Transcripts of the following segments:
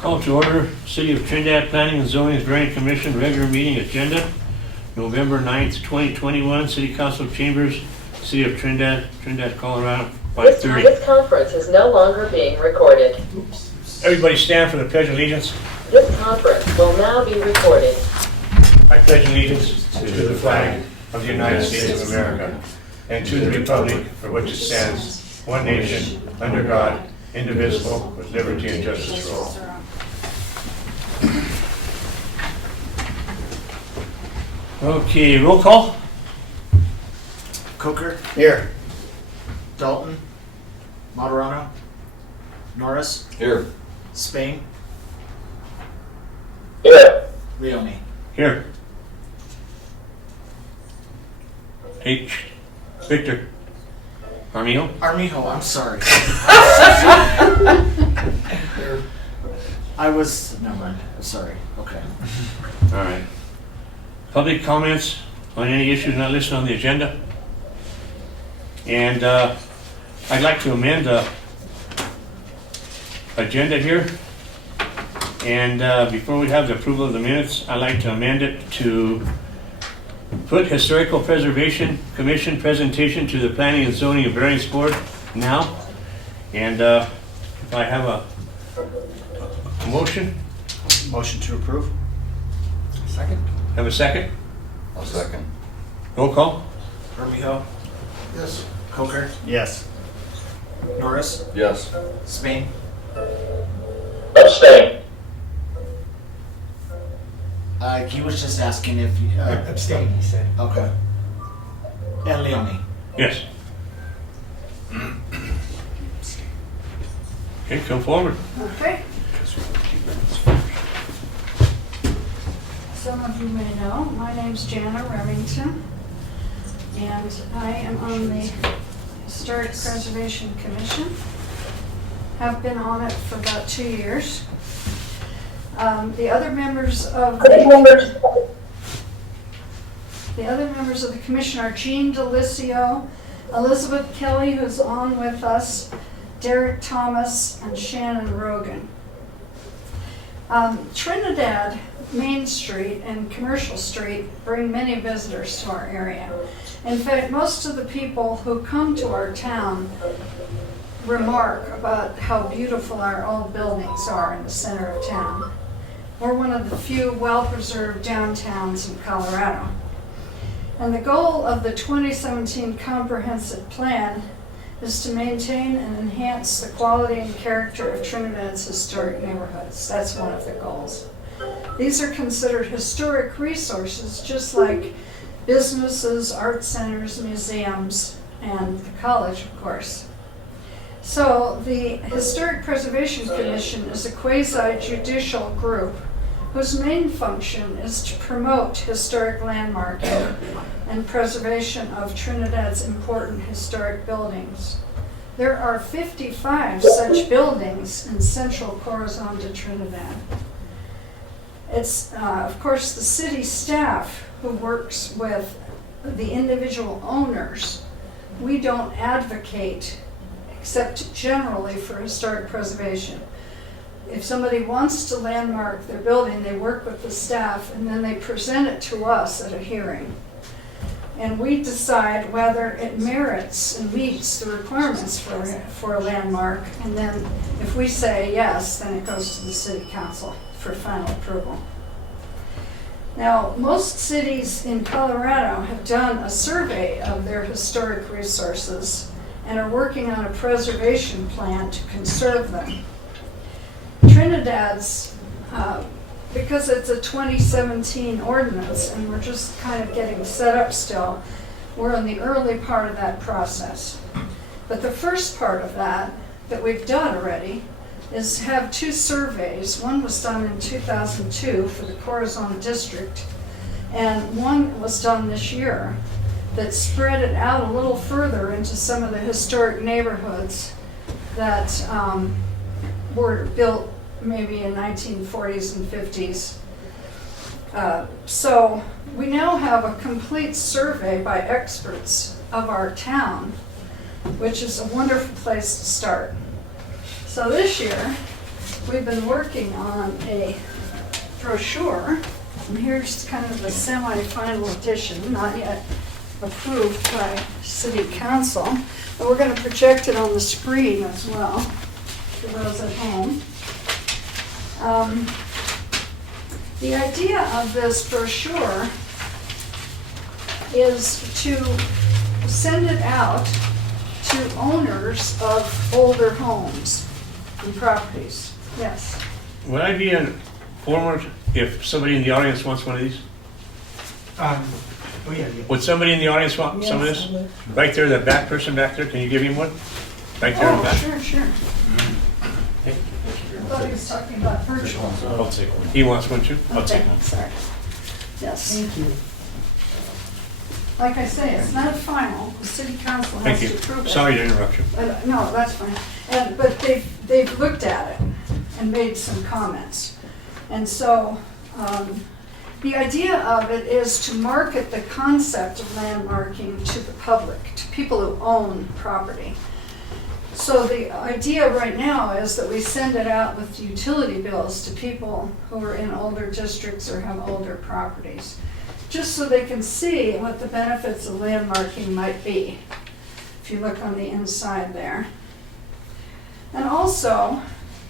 Call to order, City of Trinidad Planning and Zoning Variance Commission regular meeting agenda, November 9th, 2021, City Council Chambers, City of Trinidad, Colorado, 5:30. This conference is no longer being recorded. Everybody stand for the Pledge of Allegiance. This conference will now be recorded. I pledge allegiance to the flag of the United States of America and to the republic for which it stands, one nation, under God, indivisible, with liberty and justice for all. Okay, roll call. Coker, Here. Dalton, Moderano, Norris, Here. Spain, Here. Leone. Here. H. Victor. Armijo. Armijo, I'm sorry. Never mind. I'm sorry. Okay. All right. Public comments on any issues not listed on the agenda. And I'd like to amend the agenda here. And before we have the approval of the minutes, I'd like to amend it to put Historical Preservation Commission presentation to the Planning and Zoning and Variance Board now. And if I have a motion, Motion to approve. Second. have a second? I'll second. Roll call? Armijo, Yes. Coker, Yes. Norris, Yes. Spain, Abstain. he was just asking if you. Abstain, he said. Okay. And Leone. Yes. Okay, come forward. Okay. Some of you may know, my name's Jana Remington, and I am on the Historic Preservation Commission. Have been on it for about 2 years. The other members of the commission are Jean Delisio, Elizabeth Kelly, who's on with us, Derek Thomas, and Shannon Rogan. Trinidad Main Street and Commercial Street bring many visitors to our area. In fact, most of the people who come to our town remark about how beautiful our old buildings are in the center of town. We're one of the few well-preserved downtowns in Colorado. And the goal of the 2017 Comprehensive Plan is to maintain and enhance the quality and character of Trinidad's historic neighborhoods. That's one of the goals. These are considered historic resources, just like businesses, art centers, museums, and the college, of course. So the Historic Preservation Commission is a quasi-judicial group whose main function is to promote historic landmarking and preservation of Trinidad's important historic buildings. There are 55 such buildings in central Corazon de Trinidad. It's, of course, the city staff who works with the individual owners. We don't advocate, except generally, for historic preservation. If somebody wants to landmark their building, they work with the staff and then they present it to us at a hearing. And we decide whether it merits and meets the requirements for a landmark. And then if we say yes, then it goes to the city council for final approval. Now, most cities in Colorado have done a survey of their historic resources and are working on a preservation plan to conserve them. Trinidad's, because it's a 2017 ordinance and we're just kind of getting set up still, we're in the early part of that process. But the first part of that we've done already is have 2 surveys. One was done in 2002 for the Corazon District, and one was done this year that spread it out a little further into some of the historic neighborhoods that were built maybe in 1940s and 50s. So we now have a complete survey by experts of our town, which is a wonderful place to start. So this year, we've been working on a brochure, and here's kind of the semi-final edition, not yet approved by City Council. But we're going to project it on the screen as well for those at home. The idea of this brochure is to send it out to owners of older homes and properties. Yes. Would I be informed if somebody in the audience wants one of these? Oh yeah. Would somebody in the audience want some of this? Right there, that back person back there, can you give him one? Right there in the Oh, back. sure. I thought he was talking about virtual. I'll take one. He wants one too? I'll take one. Sorry. Yes. Thank you. Like I say, it's not final. The City Council has Thank to you. approve it. Sorry to interrupt you. No, that's fine. But they've looked at it and made some comments. And so, the idea of it is to market the concept of landmarking to the public, to people who own property. So the idea right now is that we send it out with utility bills to people who are in older districts or have older properties, just so they can see what the benefits of landmarking might be, if you look on the inside there. And also,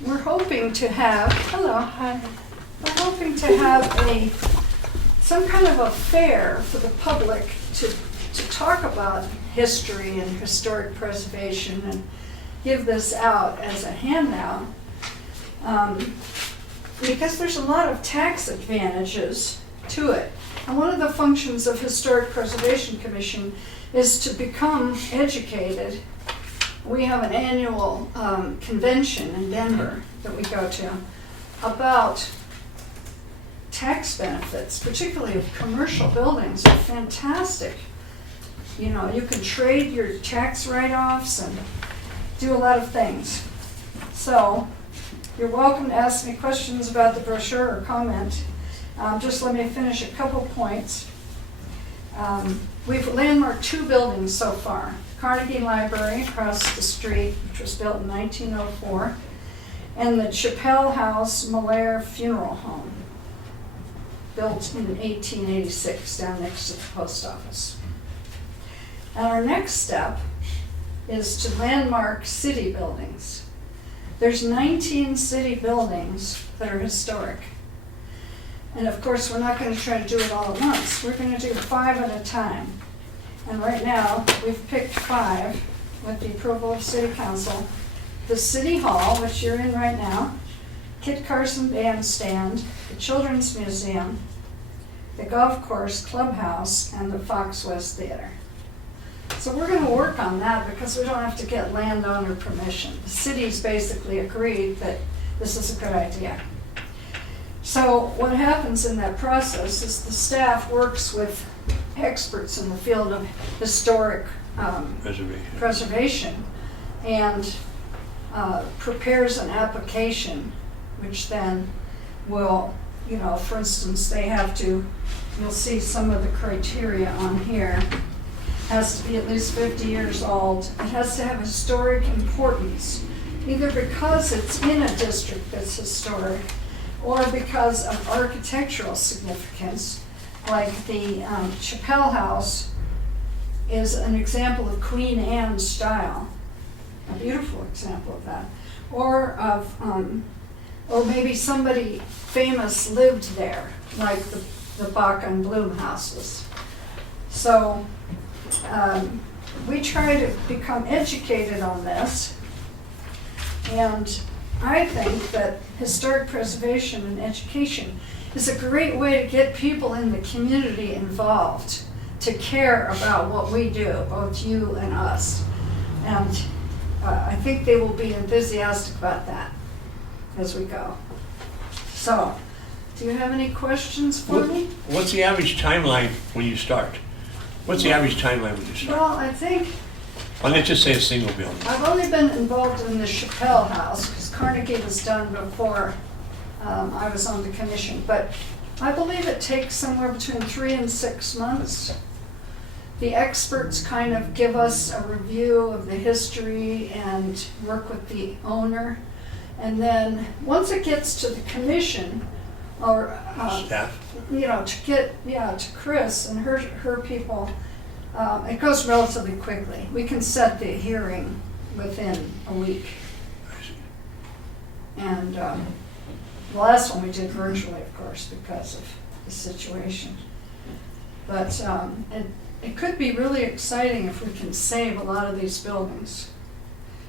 we're hoping to have, we're hoping to have some kind of a fair for the public to talk about history and historic preservation and give this out as a handout. Because there's a lot of tax advantages to it. And one of the functions of Historic Preservation Commission is to become educated. We have an annual convention in Denver that we go to about tax benefits, particularly of commercial buildings, are fantastic. You know, you can trade your tax write-offs and do a lot of things. So you're welcome to ask me questions about the brochure or comment. Just let me finish a couple points. We've landmarked 2 buildings so far. Carnegie Library across the street, which was built in 1904, and the Chappell House Malaire Funeral Home, built in 1886 down next to the post office. And our next step is to landmark city buildings. There's 19 city buildings that are historic. And of course, we're not going to try to do it all at once. We're going to do 5 at a time. And right now, we've picked 5 with the approval of City Council. The City Hall, which you're in right now, Kit Carson Bandstand, the Children's Museum, the Golf Course Clubhouse, and the Fox West Theater. So we're going to work on that because we don't have to get landowner permission. The city's basically agreed that this is a good idea. So what happens in that process is the staff works with experts in the field of historic preservation and prepares an application, which then will, you know, for instance, they have to, you'll see some of the criteria on here. Has to be at least 50 years old. It has to have historic importance, either because it's in a district that's historic or because of architectural significance, like the Chappell House is an example of Queen Anne's style, a beautiful example of that, or maybe somebody famous lived there, like the Bach and Bloom houses. So we try to become educated on this, and I think that historic preservation and education is a great way to get people in the community involved, to care about what we do, both you and us. And I think they will be enthusiastic about that as we go. So, do you have any questions for me? What's the average timeline when you start? What's the average timeline when you start? Well, I think Well, let's just say a single building. I've only been involved in the Chappell House because Carnegie was done before I was on the commission, but I believe it takes somewhere between 3 and 6 months. The experts kind of give us a review of the history and work with the owner, And then, once it gets to the commission, or, Staff? to Chris and her people, it goes relatively quickly. We can set the hearing within a week. And the last one we did virtually, of course, because of the situation. But it could be really exciting if we can save a lot of these buildings.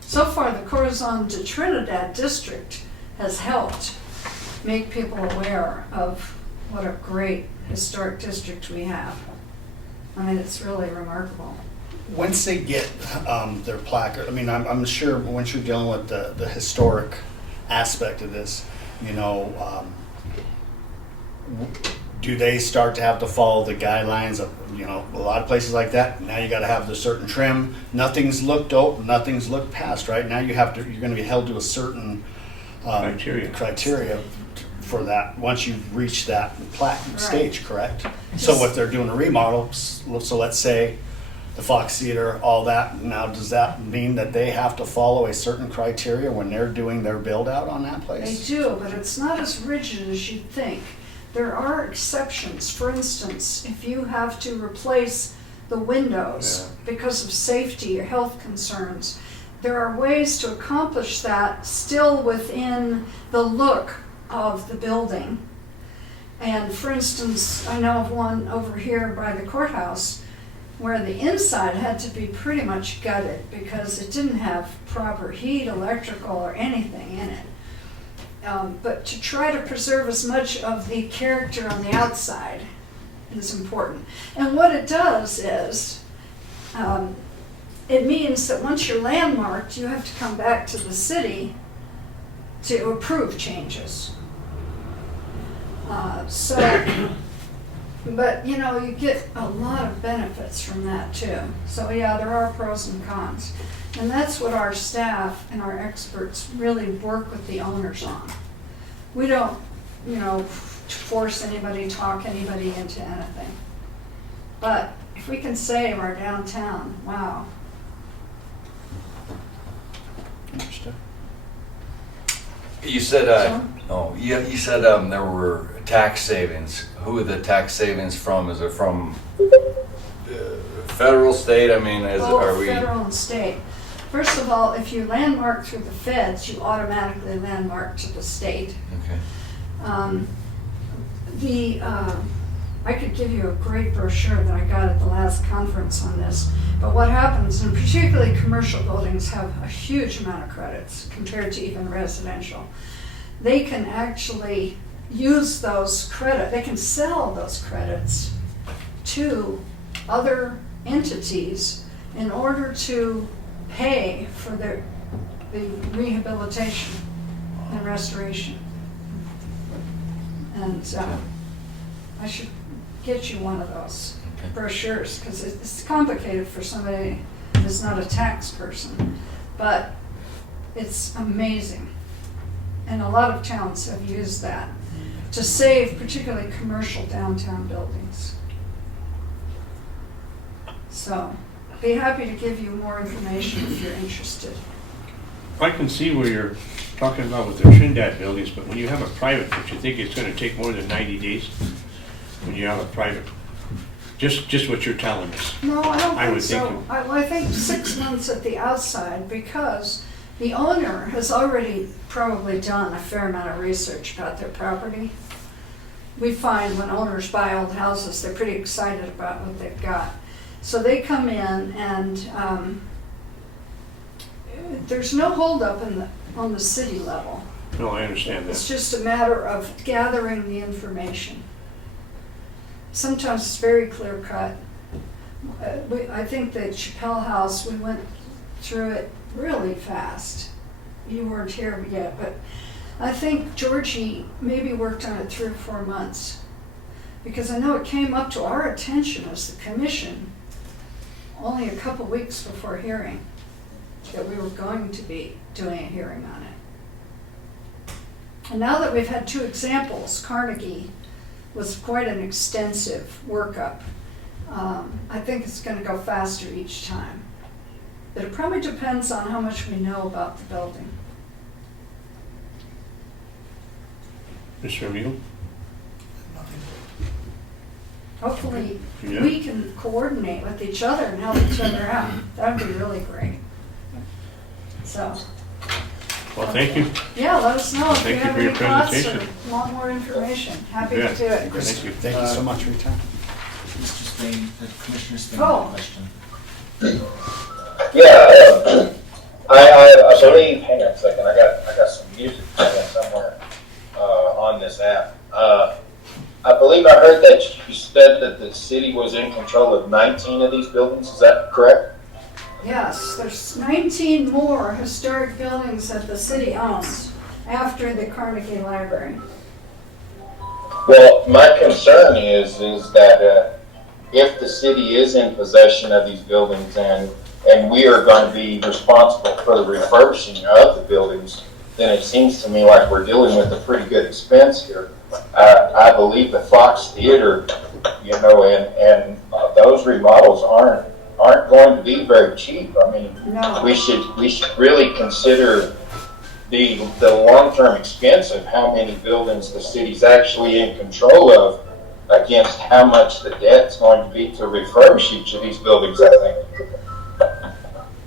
So far, the Corazon de Trinidad district has helped make people aware of what a great historic district we have. I mean, it's really remarkable. Once they get their placard, I mean, I'm sure once you're dealing with the historic aspect of this, do they start to have to follow the guidelines of, a lot of places like that? Now you got to have the certain trim. Nothing's looked past, right? Now you're going to be held to a certain criteria for that once you've reached that stage, correct? So if they're doing a remodel, so let's say the Fox Theater, all that, now does that mean that they have to follow a certain criteria when they're doing their build out on that They place? do, but it's not as rigid as you'd think. There are exceptions. For instance, if you have to replace the windows because of safety or health concerns, there are ways to accomplish that still within the look of the building. And for instance, I know of one over here by the courthouse where the inside had to be pretty much gutted because it didn't have proper heat, electrical, or anything in it. But to try to preserve as much of the character on the outside is important. And what it does is, it means that once you're landmarked, you have to come back to the city to approve changes. But you get a lot of benefits from that too. So yeah, there are pros and cons. And that's what our staff and our experts really work with the owners on. We don't, force anybody, talk anybody into anything. But if we can save our downtown, wow. Understood. You said, you said there were tax savings. Who are the tax savings from? Is it from federal, state? I mean, are we? Federal and state. First of all, if you landmark through the feds, you automatically landmark to the state. Okay. I could give you a great brochure that I got at the last conference on this, but what happens, and particularly commercial buildings have a huge amount of credits compared to even residential. They can actually use those credits, they can sell those credits to other entities in order to pay for the rehabilitation and restoration. And I should get you one of those brochures because it's complicated for somebody who's not a tax person, but it's amazing. And a lot of towns have used that to save particularly commercial downtown buildings. So be happy to give you more information if you're interested. I can see where you're talking about with the Trinidad buildings, but when you have a private, don't you think it's going to take more than 90 days? When you have a private, just what you're telling us. No, I don't I think would so. think I think 6 months at the outside because the owner has already probably done a fair amount of research about their property. We find when owners buy old houses, they're pretty excited about what they've got. So they come in and there's no holdup on the city level. No, I understand It's that. just a matter of gathering the information. Sometimes it's very clear cut. I think the Chappelle House, we went through it really fast. You weren't here yet, but I think Georgie maybe worked on it 3 or 4 months. Because I know it came up to our attention as the commission only a couple weeks before hearing that we were going to be doing a hearing on it. And now that we've had 2 examples, Carnegie was quite an extensive workup. I think it's going to go faster each time. But it probably depends on how much we know about the building. Mr. Emile? Nothing. Hopefully, Yeah. we can coordinate with each other and help each other out. That would be really great. So, Well, thank you. yeah, let us know if you Thank you have for your any thoughts or presentation. want more information. Happy Yeah. to do it. Thank you. Thank you so much for your time. Mr. Spain, the Commissioner Spain Oh. had a question. Yeah, I believe, hang on a second, I got some music playing somewhere, on this app. I believe I heard that you said that the city was in control of 19 of these buildings, is that correct? Yes, there's 19 more historic buildings that the city owns after the Carnegie Library. Well, my concern is that, if the city is in possession of these buildings and we are going to be responsible for the refurbishing of the buildings, then it seems to me like we're dealing with a pretty good expense here. I believe the Fox Theater, and those remodels aren't going to be very cheap. I mean, No. we should really consider the long-term expense of how many buildings the city's actually in control of against how much the debt's going to be to refurbish each of these buildings, I think.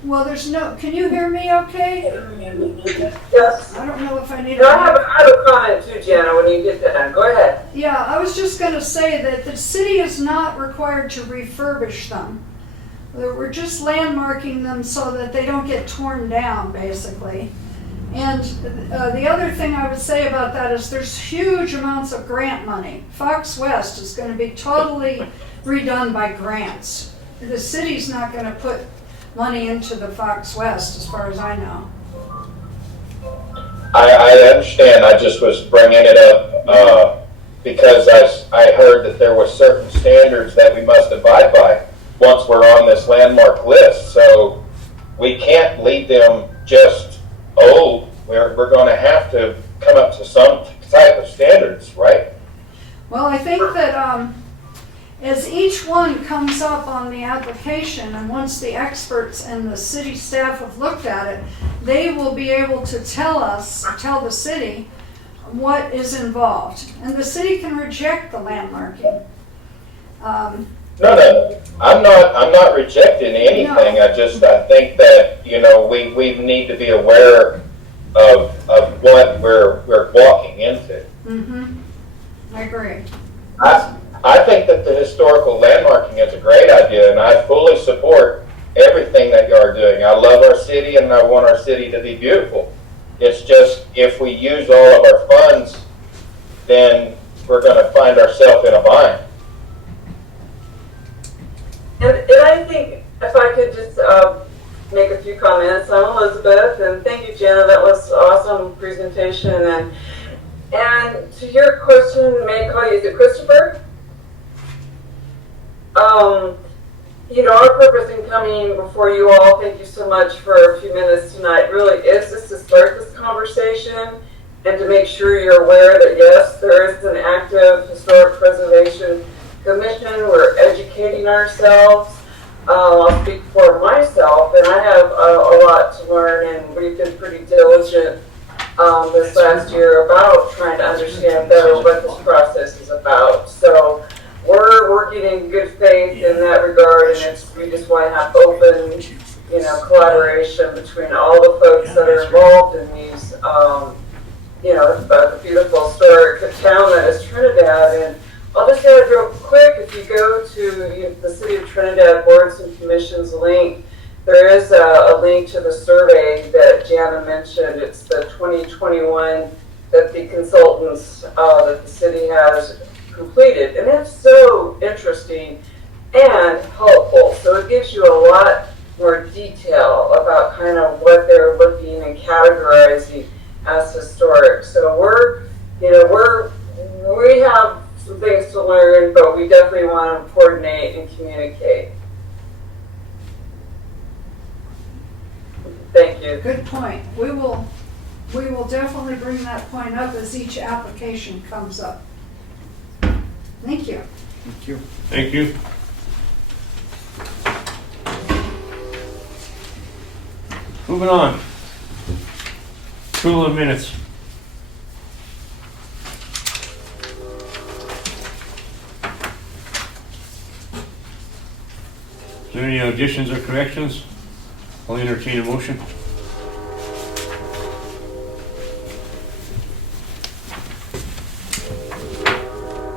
Well, there's no, can you hear me okay? Yes. I don't know if I need No, I have a comment too, Jana, when you get done. Go ahead. Yeah, I was just gonna say that the city is not required to refurbish them. We're just landmarking them so that they don't get torn down, basically. And the other thing I would say about that is there's huge amounts of grant money. Fox West is gonna be totally redone by grants. The city's not gonna put money into the Fox West, as far as I know. I understand, I just was bringing it up because I heard that there were certain standards that we must abide by once we're on this landmark list. So we can't leave them just, we're going to have to come up to some type of standards, right? Well, I think that as each one comes up on the application, and once the experts and the city staff have looked at it, they will be able to tell the city what is involved. And the city can reject the landmarking. No, I'm not rejecting anything. No. I think that, we need to be aware of what we're walking into. Mm-hmm. I agree. I think that the historical landmarking is a great idea, and I fully support everything that you are doing. I love our city, and I want our city to be beautiful. It's just, if we use all of our funds, then we're going to find ourselves in a bind. And I think if I could just make a few comments. I'm Elizabeth, and thank you, Jana. That was an awesome presentation. And to your question, may I call you, is it Christopher? Our purpose in coming before you all, thank you so much for a few minutes tonight, really is just to start this conversation and to make sure you're aware that yes, there is an active historic preservation commission. We're educating ourselves. I'll speak for myself, and I have a lot to learn, and we've been pretty diligent this last year about trying to understand better what this process is about. So we're working in good faith in that regard, and we just want to have open, collaboration between all the folks that are involved in these, the beautiful historic town that is Trinidad. And I'll just add real quick, if you go to the City of Trinidad Boards and Commissions link, there is a link to the survey that Jana mentioned. It's the 2021 that the consultants that the city has completed. And it's so interesting and helpful. So it gives you a lot more detail about kind of what they're looking and categorizing as historic. So we have some things to learn, but we definitely want to coordinate and communicate. Thank you. Good point. We will definitely bring that point up as each application comes up. Thank you. Thank you. Thank you. Moving on. Approval of minutes. there any additions or corrections? I'll entertain a motion.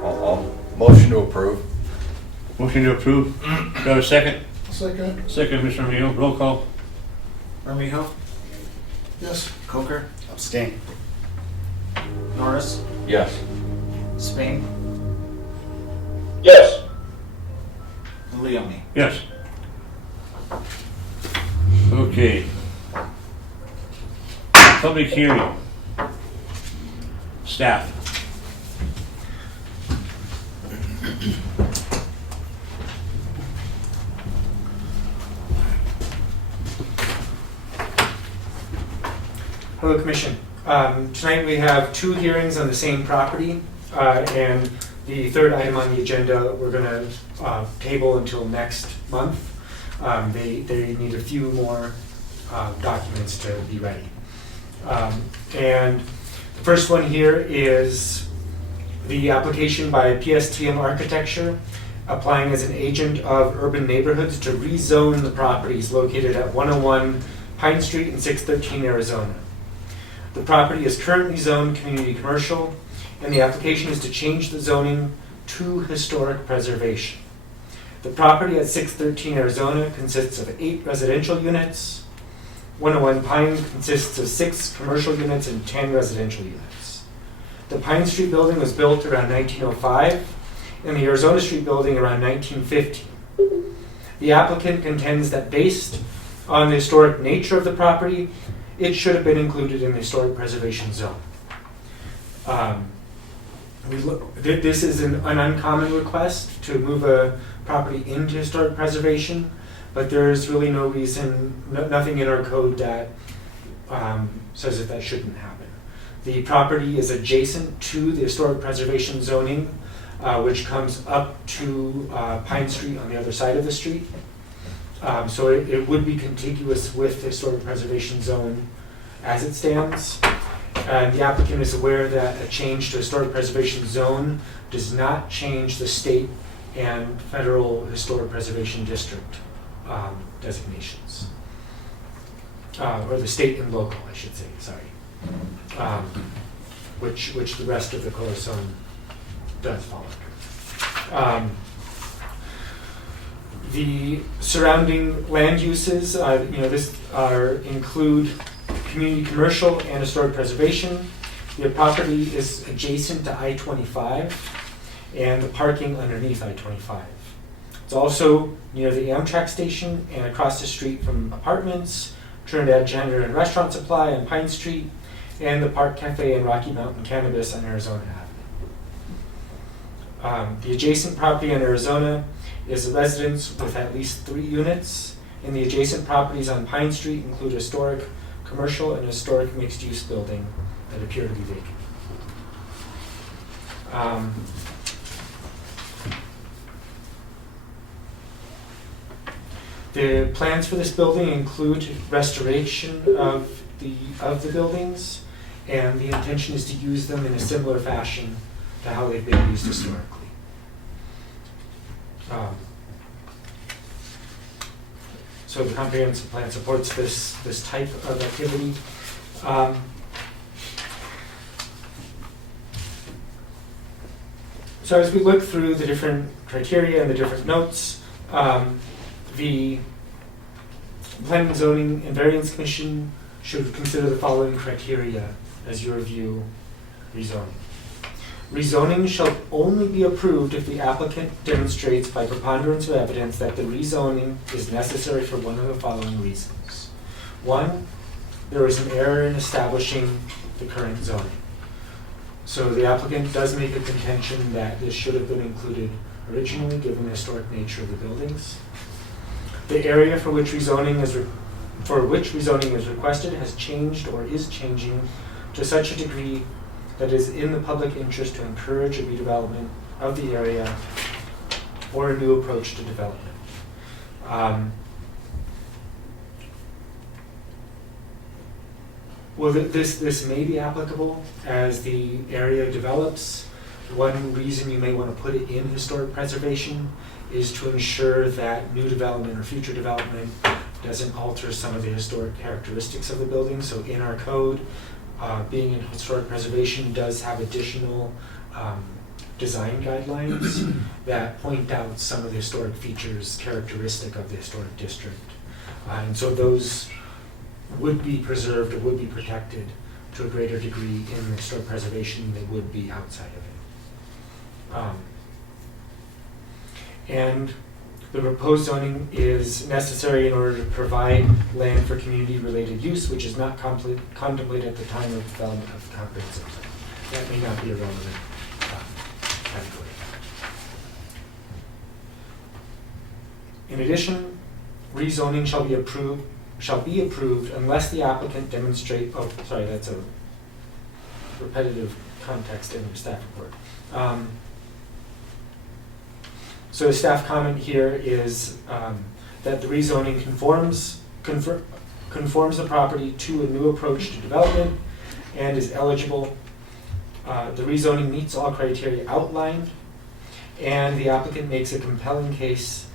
I'll motion to approve. Motion to approve. Do I have a second? Second. Second, Mr. Armijo. Roll call. Armijo, Yes. Coker, Abstain. Norris, Yes. Spain, Yes. and Leone. Yes. Okay. Public hearing. Staff. Hello, Commission. Tonight we have 2 hearings on the same property, and the third item on the agenda we're going to table until next month. They need a few more documents to be ready. And the first one here is the application by PSTM Architecture applying as an agent of urban neighborhoods to rezone the properties located at 101 Pine Street in 613 Arizona. The property is currently zoned community commercial, and the application is to change the zoning to historic preservation. The property at 613 Arizona consists of 8 residential units. 101 Pine consists of 6 commercial units and 10 residential units. The Pine Street building was built around 1905, and the Arizona Street building around 1950. The applicant contends that based on the historic nature of the property, it should have been included in the historic preservation zone. This is an uncommon request to move a property into historic preservation, but there is really no reason, nothing in our code that says that shouldn't happen. The property is adjacent to the historic preservation zoning, which comes up to Pine Street on the other side of the street. So it would be contiguous with the historic preservation zone as it stands. And the applicant is aware that a change to historic preservation zone does not change the state and federal historic preservation district designations. Or the state and local, I should say, sorry. Which the rest of the Corazon does fall under. The surrounding land uses, include community commercial and historic preservation. The property is adjacent to I-25 and the parking underneath I-25. It's also near the Amtrak station and across the street from apartments, Trinidad Janitor and Restaurant Supply on Pine Street, and the Park Cafe and Rocky Mountain Cannabis on Arizona Avenue. The adjacent property on Arizona is a residence with at least 3 units, and the adjacent properties on Pine Street include historic commercial and historic mixed-use building that appear to be vacant. The plans for this building include restoration of the buildings, and the intention is to use them in a similar fashion to how they've been used historically. So the comprehensive plan supports this type of activity. So as we look through the different criteria and the different notes, the Planning, Zoning, and Variance Commission should consider the following criteria as you review rezoning. Rezoning shall only be approved if the applicant demonstrates by preponderance of evidence that the rezoning is necessary for one of the following reasons. 1, there is an error in establishing the current zoning. So the applicant does make a contention that this should have been included originally given the historic nature of the buildings. The area for which rezoning is requested has changed or is changing to such a degree that is in the public interest to encourage a redevelopment of the area or a new approach to development. Well, this may be applicable as the area develops, One reason you may want to put it in historic preservation is to ensure that new development or future development doesn't alter some of the historic characteristics of the building. So in our code, being in historic preservation does have additional design guidelines that point out some of the historic features characteristic of the historic district. And so those would be preserved or would be protected to a greater degree in historic preservation than they would be outside of it. And the proposed zoning is necessary in order to provide land for community-related use, which is not contemplated at the time of development of the comprehensive plan. That may not be a relevant category. In addition, rezoning shall be approved unless the applicant demonstrate, oh, sorry, that's a repetitive context in the staff report. So the staff comment here is that the rezoning conforms the property to a new approach to development and is eligible. The rezoning meets all criteria outlined, and the applicant makes a compelling case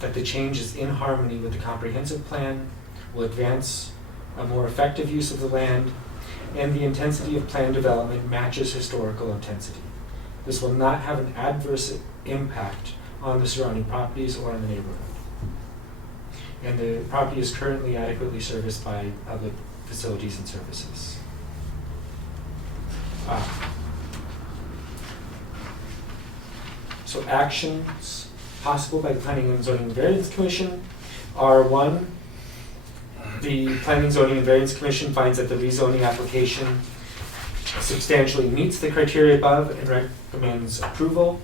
that the change is in harmony with the comprehensive plan, will advance a more effective use of the land, and the intensity of planned development matches historical intensity. This will not have an adverse impact on the surrounding properties or on the neighborhood. And the property is currently adequately serviced by public facilities and services. So actions possible by the Planning and Zoning and Variance Commission are: 1, the Planning, Zoning and Variance Commission finds that the rezoning application substantially meets the criteria above and recommends approval.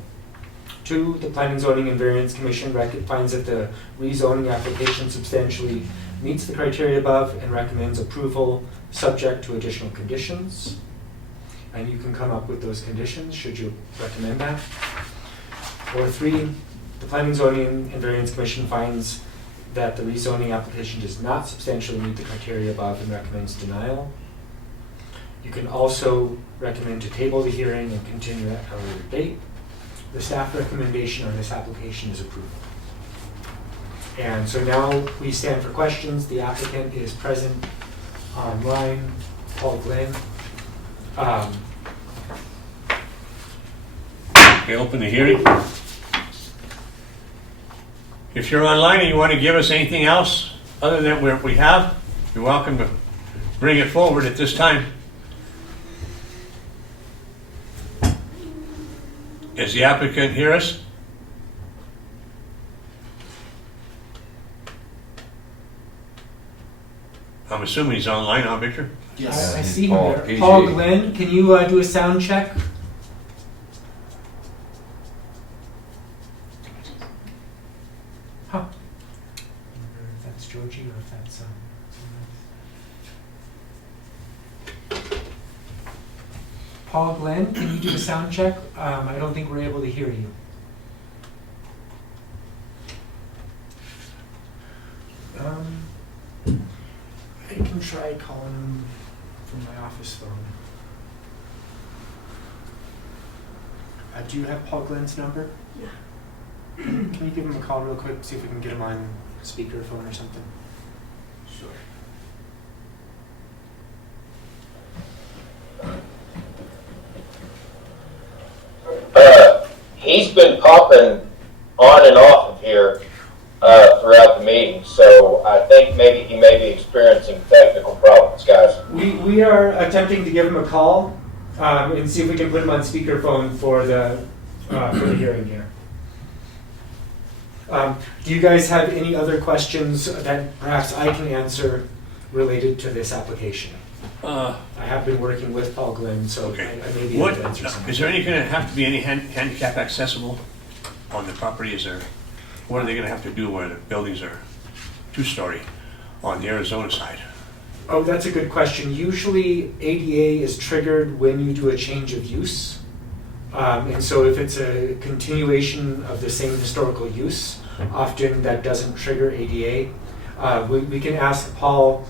2, the Planning, Zoning and Variance Commission finds that the rezoning application substantially meets the criteria above and recommends approval subject to additional conditions. And you can come up with those conditions should you recommend that. Or 3, the Planning, Zoning and Variance Commission finds that the rezoning application does not substantially meet the criteria above and recommends denial. You can also recommend to table the hearing and continue at a later date. The staff recommendation on this application is approval. And so now we stand for questions. The applicant is present online, Paul Glenn. Okay, open the hearing. If you're online and you want to give us anything else other than what we have, you're welcome to bring it forward at this time. Does the applicant hear us? I'm assuming he's online, huh, Victor? Yes. I see him Paul, there. PG. Paul Glenn, can you do a sound check? Huh. I wonder if that's Georgie or if that's Paul Glenn, can you do a sound check? I don't think we're able to hear you. I can try calling him from my office phone. Do you have Paul Glenn's number? Yeah. Can you give him a call real quick, see if we can get him on speakerphone or something? Sure. He's been popping on and off of here throughout the meeting, so I think maybe he may be experiencing technical problems, guys. We are attempting to give him a call and see if we can put him on speakerphone for the hearing here. Do you guys have any other questions that perhaps I can answer related to this application? I have been working with Paul Glenn, so Okay. I may be able to answer some. Is there any going to have to be any handicap accessible on the property? What are they going to have to do where the buildings are 2-story on the Arizona side? Oh, that's a good question. Usually ADA is triggered when you do a change of use. And so if it's a continuation of the same historical use, often that doesn't trigger ADA. We can ask Paul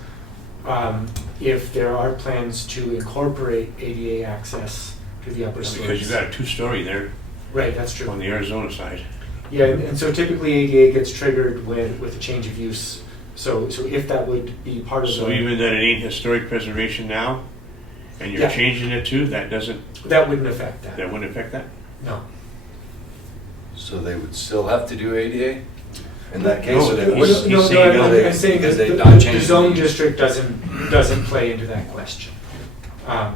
if there are plans to incorporate ADA access to the upper stories. Because you got a two-story there Right, that's true. on the Arizona side. Yeah, and so typically ADA gets triggered with a change of use. So if that would be part of So even that it ain't historic preservation now, and you're Yeah. changing it to, that that wouldn't affect that. wouldn't affect that? No. So they would still have to do ADA in that case? No, or they he's- wouldn't? he's saying no, I'm saying because that they the not changing zone the- district doesn't play into that question.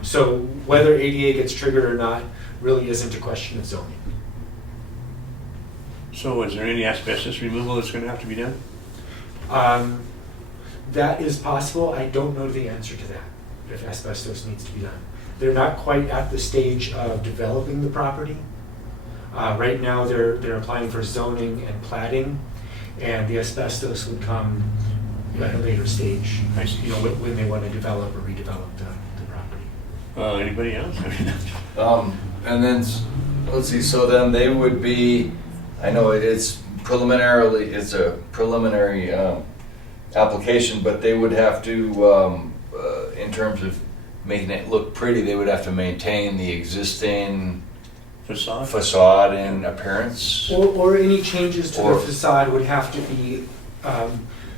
So whether ADA gets triggered or not really isn't a question of zoning. So is there any asbestos removal that's gonna have to be done? That is possible. I don't know the answer to that, if asbestos needs to be done. They're not quite at the stage of developing the property. Right now, they're applying for zoning and plating, and the asbestos would come at a later stage. I see. You know, when they want to develop or redevelop the property. Anybody else? I mean, And then, let's see, so then they would be, I know it's a preliminary application, but they would have to, in terms of making it look pretty, they would have to maintain the existing facade and appearance. Or any changes to Or- the facade would have to be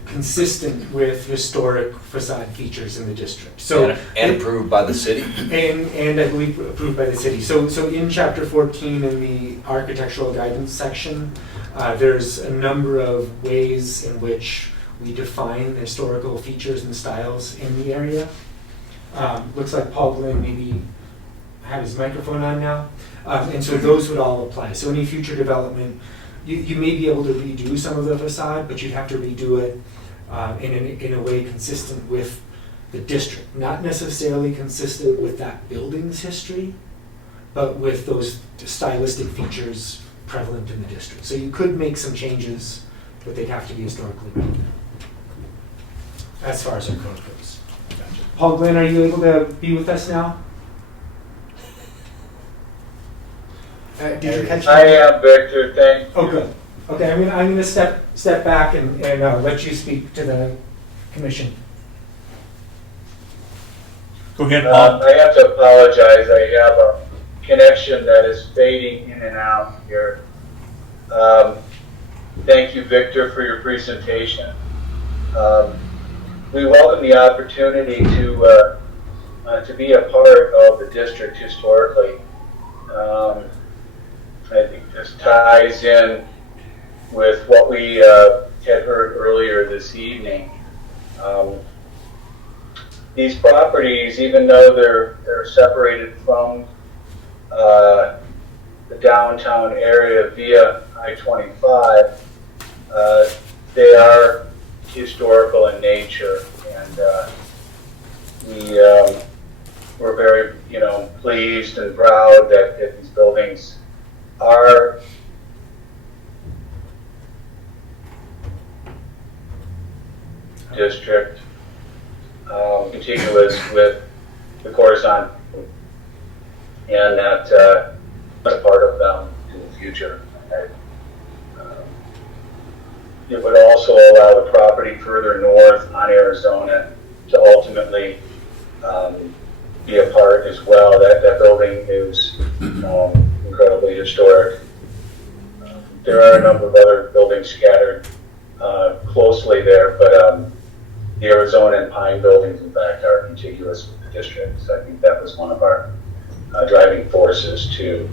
consistent with historic facade features in the district. So And approved by the city? And I believe approved by the city. So in chapter 14 in the architectural guidance section, there's a number of ways in which we define historical features and styles in the area. Looks like Paul Glenn maybe had his microphone on now. And so those would all apply. So any future development, you may be able to redo some of the facade, but you'd have to redo it in a way consistent with the district. Not necessarily consistent with that building's history, but with those stylistic features prevalent in the district. So you could make some changes, but they'd have to be historically relevant as far as our code goes. Paul Glenn, are you able to be with us now? Did you catch I that? am, Victor, thank you. Oh, good. Okay, I'm gonna step back and let you speak to the commission. Go ahead, Paul. I have to apologize, I have a connection that is fading in and out here. Thank you, Victor, for your presentation. We welcome the opportunity to be a part of the district historically. I think this ties in with what we had heard earlier this evening. These properties, even though they're separated from the downtown area via I-25, they are historical in nature, and we're very, pleased and proud that these buildings are district contiguous with the Coruscant, and that as part of them in the future. It would also allow the property further north on Arizona to ultimately be a part as well. That building is incredibly historic. There are a number of other buildings scattered closely there, but the Arizona and Pine buildings, in fact, are contiguous with the district. So I think that was one of our driving forces to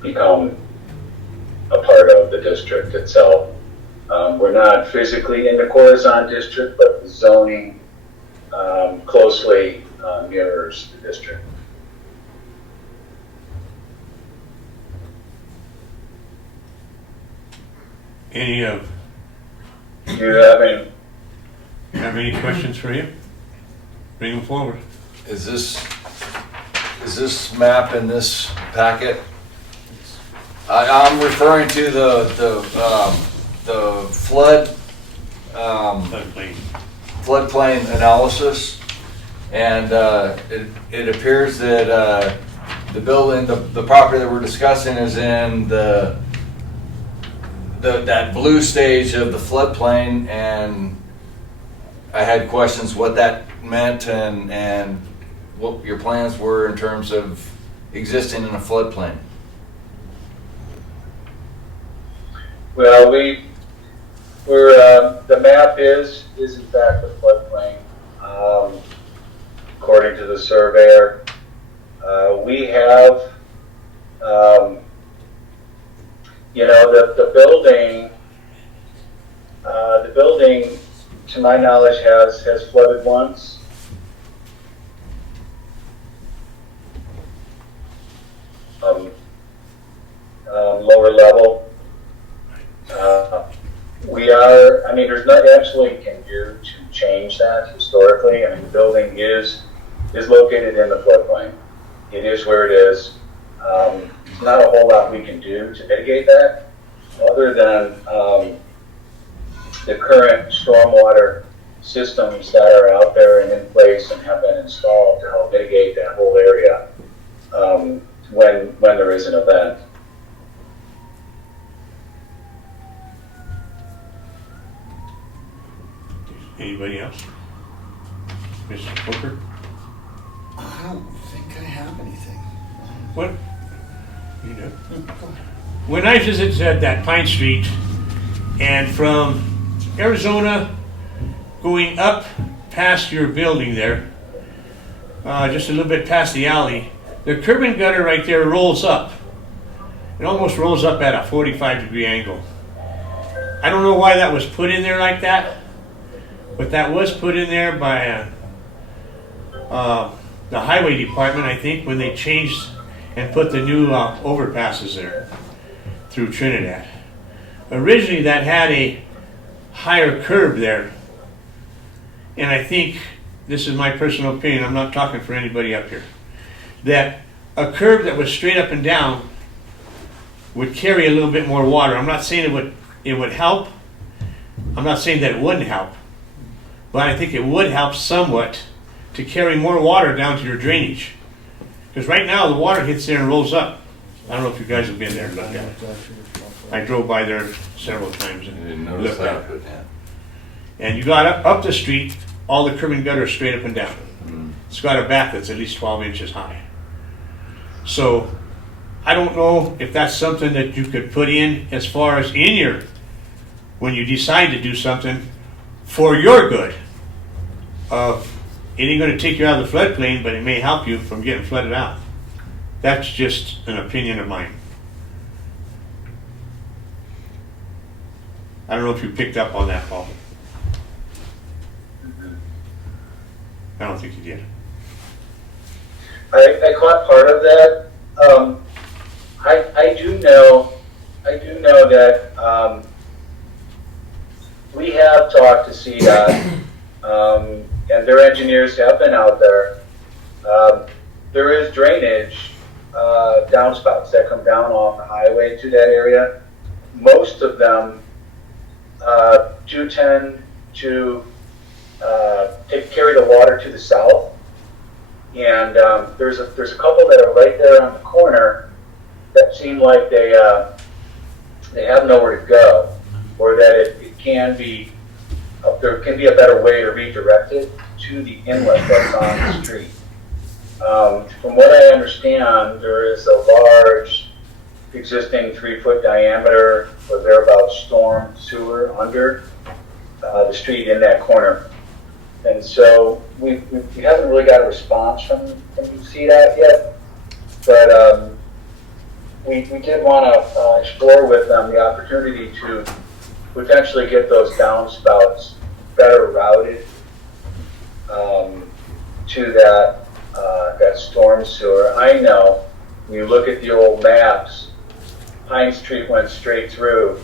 become a part of the district itself. We're not physically in the Corazon district, but the zoning closely mirrors the district. Any Do you have any any questions for you? Bring them forward. Is this map in this packet? I'm referring to the Floodplain. floodplain analysis, and it appears that the building, the property that we're discussing is in that blue stage of the floodplain, and I had questions what that meant, and what your plans were in terms of existing in a floodplain. Well, the map is in fact a floodplain, according to the surveyor. We have, the building, to my knowledge, has flooded once. Lower level. There's not actually can do to change that historically. The building is located in the floodplain. It is where it is. There's not a whole lot we can do to mitigate that, other than the current stormwater systems that are out there and in place and have been installed to help mitigate that whole area when there is an event. Anybody else? Mr. Booker? I don't think I have anything. What? You do? When I visited that Pine Street, and from Arizona going up past your building there, just a little bit past the alley, the curb and gutter right there rolls up. It almost rolls up at a 45-degree angle. I don't know why that was put in there like that, but that was put in there by the highway department, I think, when they changed and put the new overpasses there through Trinidad. Originally, that had a higher curb there, and I think, this is my personal opinion, I'm not talking for anybody up here, that a curb that was straight up and down would carry a little bit more water. I'm not saying it would help. I'm not saying that it wouldn't help, but I think it would help somewhat to carry more water down to your drainage. Because right now the water hits there and rolls up. I don't know if you guys have been there and looked at it. I drove by there several times I and didn't notice looked at that, it. but yeah. And you got up the street, all the curb and gutter is straight up and down. It's got a back that's at least 12 inches high. So I don't know if that's something that you could put in as far as in your, when you decide to do something for your good. It ain't going to take you out of the floodplain, but it may help you from getting flooded out. That's just an opinion of mine. I don't know if you picked up on that, Paul. I don't think you did. I caught part of that. I do know that we have talked to CDOT, and their engineers have been out there. There is drainage downspouts that come down off the highway to that area. Most of them do tend to carry the water to the south. And there's a couple that are right there on the corner that seem like they have nowhere to go, or that it can be there can be a better way to redirect it to the inlet that's on the street. From what I understand, there is a large existing 3-foot diameter or thereabouts storm sewer under the street in that corner. And so we haven't really got a response from CDOT yet, but we did want to explore with them the opportunity to potentially get those downspouts better routed to that storm sewer. I know when you look at the old maps, Pine Street went straight through,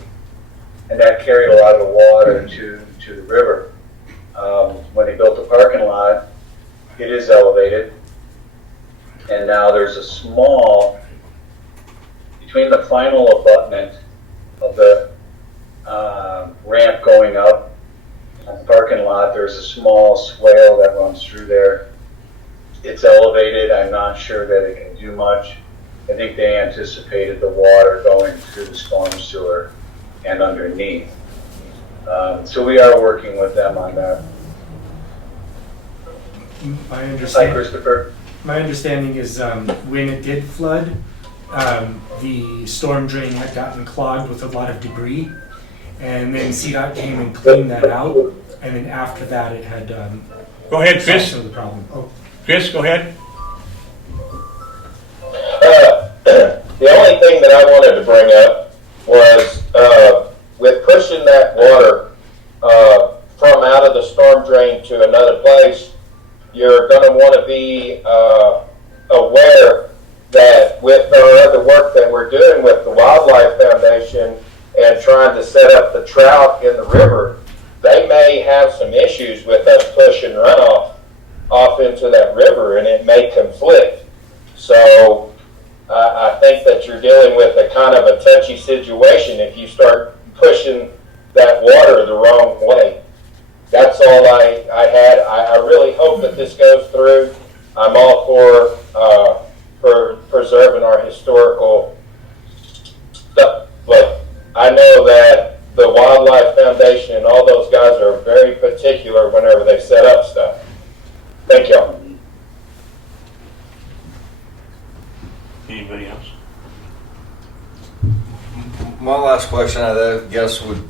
and that carried a lot of the water to the river. When they built the parking lot, it is elevated, and now there's a small, between the final abutment of the ramp going up and the parking lot, there's a small swale that runs through there. It's elevated. I'm not sure that it can do much. I think they anticipated the water going through the storm sewer and underneath. So we are working with them on that. I Hi, understand. Christopher. My understanding is when it did flood, the storm drain had gotten clogged with a lot of debris, and then CDOT came and cleaned that out, and then after that it had Go ahead, solved Chris. some of the problem. Oh, Chris, go ahead. The only thing that I wanted to bring up was with pushing that water from out of the storm drain to another place, you're going to want to be aware that with our other work that we're doing with the Wildlife Foundation and trying to set up the trout in the river, they may have some issues with us pushing runoff off into that river, and it may conflict. So I think that you're dealing with a kind of a touchy situation if you start pushing that water the wrong way. That's all I had. I really hope that this goes through. I'm all for preserving our historical stuff, but I know that the Wildlife Foundation and all those guys are very particular whenever they set up stuff. Thank you. Anybody else? My last question, I guess, would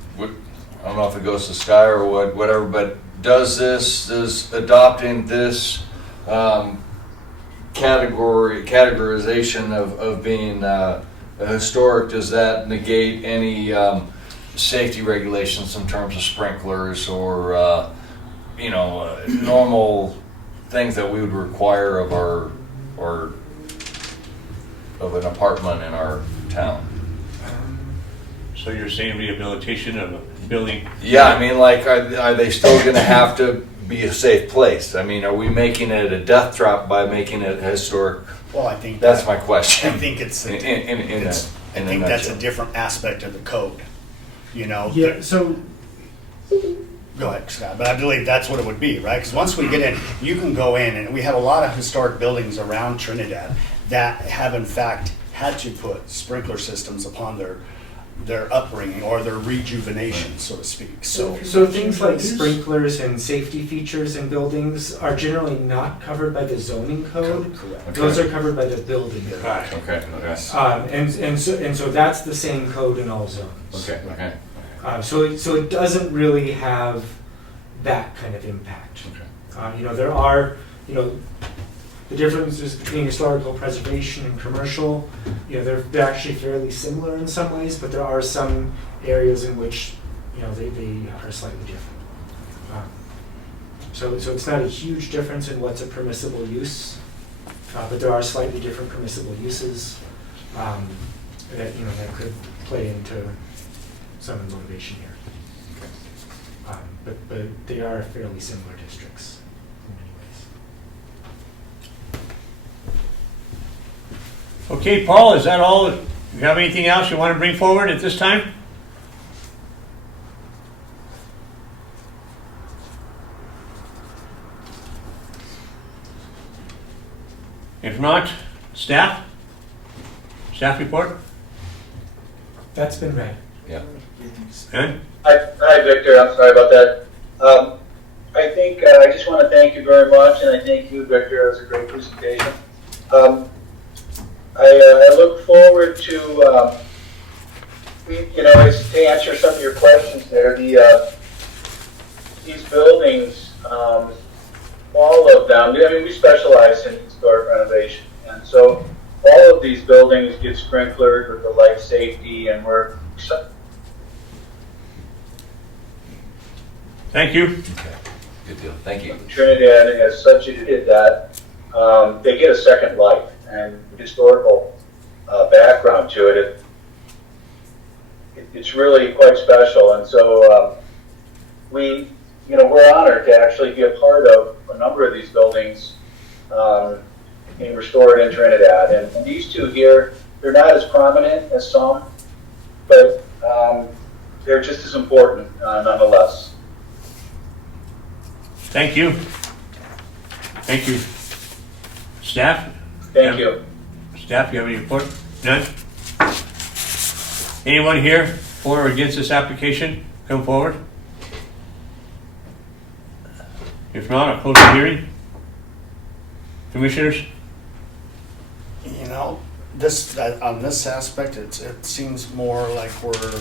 I don't know if it goes to Sky or whatever, but does adopting this categorization of being historic, does that negate any safety regulations in terms of sprinklers or normal things that we would require of of an apartment in our town? So you're saying rehabilitation of a building? Yeah, I mean, like, are they still going to have to be a safe place? I mean, are we making it a death trap by making it historic? Well, I think That's my question. I think it's. In I a think that's a nutshell. different aspect of the code. yeah, so Go ahead, Scott. But I believe that's what it would be, right? Because once we get in, you can go in, and we have a lot of historic buildings around Trinidad that have in fact had to put sprinkler systems upon their upbringing or their rejuvenation, so to speak. So things like sprinklers and safety features in buildings are generally not covered by the zoning code. correct. Those are covered by the building code. Right. Okay. And so that's the same code in all zones. Okay. So it doesn't really have that kind of impact. There are, the differences between historical preservation and commercial, they're actually fairly similar in some ways, but there are some areas in which, they are slightly different. So it's not a huge difference in what's a permissible use, but there are slightly different permissible uses that could play into some of the motivation here. But they are fairly similar districts in many ways. Okay, Paul, is that all? You have anything else you want to bring forward at this time? If not, staff report? That's been read. Yeah. Ed? Hi, Victor. I'm sorry about that. I think I just want to thank you very much, and I thank you, Victor. It was a great presentation. I look forward to, to answer some of your questions there. These buildings, all of them, we specialize in historic renovation, and so all of these buildings get sprinklered with the life safety, and we're Thank you. Okay. Good deal. Thank you. Trinidad, as such, it did that. They get a second life and historical background to it. It's really quite special, and so we're honored to actually be a part of a number of these buildings being restored in Trinidad. And these two here, they're not as prominent as some, but they're just as important nonetheless. Thank you. Thank you. Staff? Thank you. Staff, you have any report? None? Anyone here for or against this application? Come forward. If not, I'll close the hearing. Commissioners? Well, on this aspect, it seems more like we're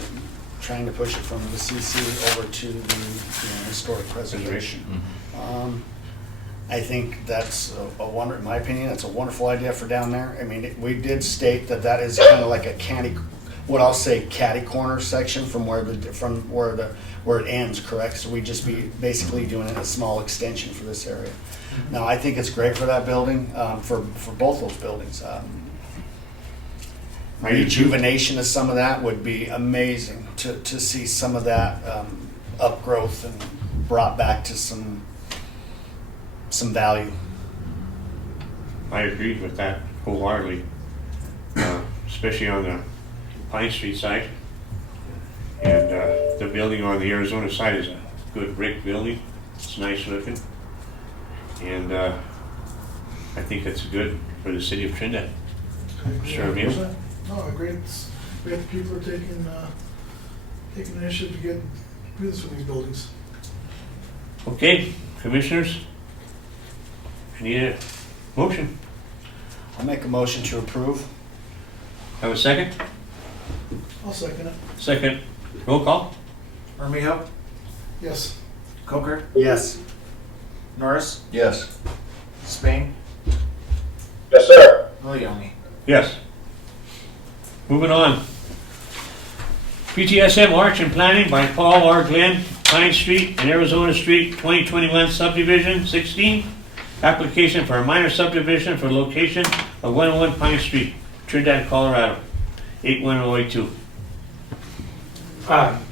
trying to push it from the CC over to the historic preservation. I think that's in my opinion, that's a wonderful idea for down there. I mean, we did state that is kind of like a what I'll say catty corner section from where it ends, correct? So we'd just be basically doing a small extension for this area. Now, I think it's great for that building, for both those buildings. Rejuvenation of some of that would be amazing to see some of that upgrowth and brought back to some value. I agree with that wholeheartedly, especially on the Pine Street side. And the building on the Arizona side is a good brick building. It's nice looking. And I think it's good for the city of Trinidad. Sure, Emil? No, I agree. It's great that people are taking initiative to do this with these buildings. Okay, commissioners, I need a motion. I'll make a motion to approve. Have a second? I'll second it. Second. Roll call? Armijo, Yes. Coker, Yes. Norris, Yes. Spain, Yes, sir. Leone. Yes. Moving on. PTSM Arch and Planning by Paul R. Glenn, Pine Street and Arizona Street, 2021 subdivision 16. Application for a minor subdivision for location of 101 Pine Street, Trinidad, Colorado, 81082.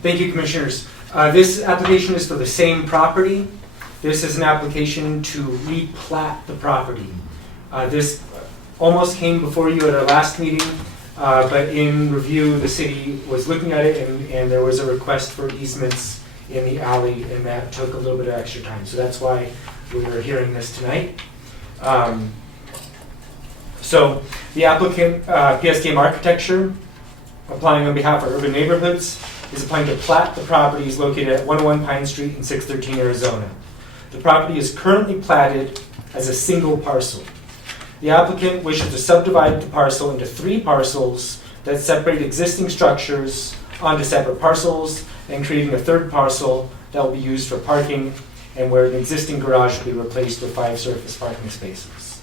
Thank you, Commissioners. This application is for the same property. This is an application to replat the property. This almost came before you at our last meeting, but in review, the city was looking at it and there was a request for easements in the alley, and that took a little bit of extra time. So that's why we are hearing this tonight. So the applicant, PSDM Architecture, applying on behalf of Urban Neighborhoods, is applying to plat the properties located at 101 Pine Street in 613, Arizona. The property is currently platted as a single parcel. The applicant wishes to subdivide the parcel into 3 parcels that separate existing structures onto separate parcels, and creating a 3rd parcel that will be used for parking, and where an existing garage will be replaced with 5 surface parking spaces.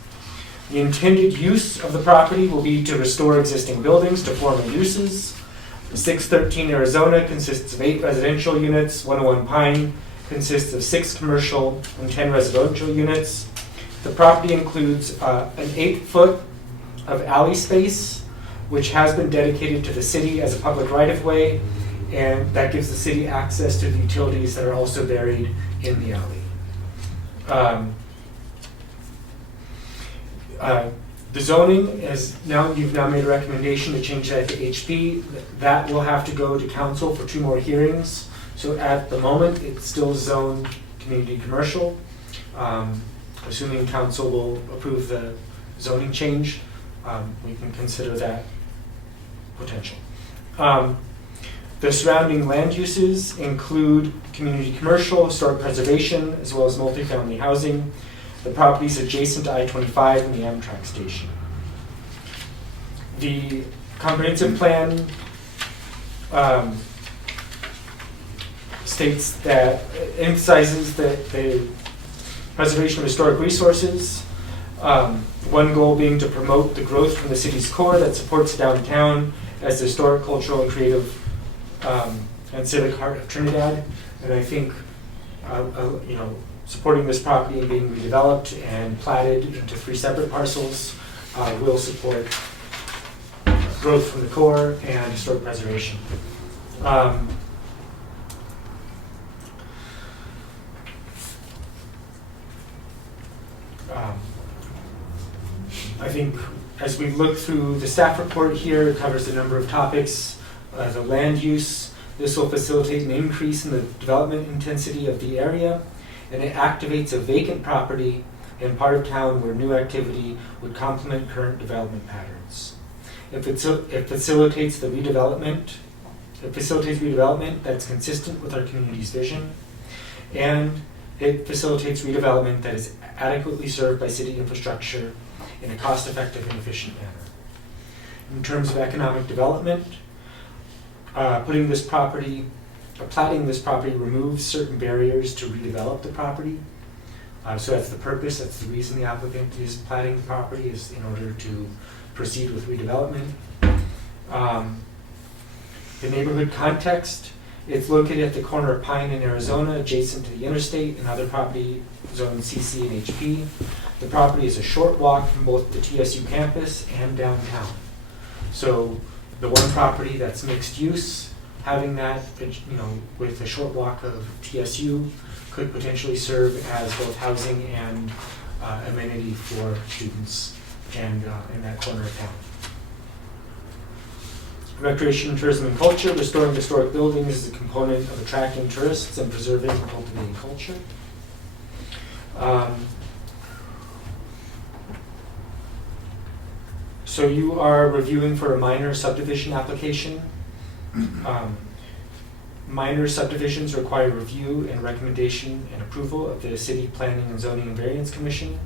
The intended use of the property will be to restore existing buildings to former uses. 613 Arizona consists of 8 residential units, 101 Pine consists of 6 commercial and 10 residential units. The property includes an 8-foot of alley space, which has been dedicated to the city as a public right-of-way, and that gives the city access to the utilities that are also buried in the alley. The zoning is you've now made a recommendation to change that to HP. That will have to go to council for 2 more hearings. So at the moment, it's still zoned community commercial. Assuming council will approve the zoning change, we can consider that potential. The surrounding land uses include community commercial, historic preservation, as well as multifamily housing. The property is adjacent to I-25 and the Amtrak station. The comprehensive plan states that, emphasizes that the preservation of historic resources, one goal being to promote the growth from the city's core that supports downtown as the historic, cultural, and creative and civic heart of Trinidad. And I think supporting this property and being redeveloped and platted into 3 separate parcels will support growth from the core and historic preservation. I think as we look through the staff report here, it covers a number of topics. The land use, this will facilitate an increase in the development intensity of the area, and it activates a vacant property in part of town where new activity would complement current development patterns. It facilitates redevelopment that's consistent with our community's vision, and it facilitates redevelopment that is adequately served by city infrastructure in a cost-effective and efficient manner. In terms of economic development, platting this property removes certain barriers to redevelop the property. So that's the purpose, that's the reason the applicant is platting the property, is in order to proceed with redevelopment. The neighborhood context, it's located at the corner of Pine and Arizona, adjacent to the interstate and other property zones CC and HP. The property is a short walk from both the TSU campus and downtown. So the one property that's mixed use, having that, with a short walk of TSU, could potentially serve as both housing and amenity for students and in that corner of town. Recreation, tourism, and culture. Restoring historic buildings is a component of attracting tourists and preserving and cultivating culture. So you are reviewing for a minor subdivision application. Minor subdivisions require review and recommendation and approval of the City Planning and Zoning and Variance Commission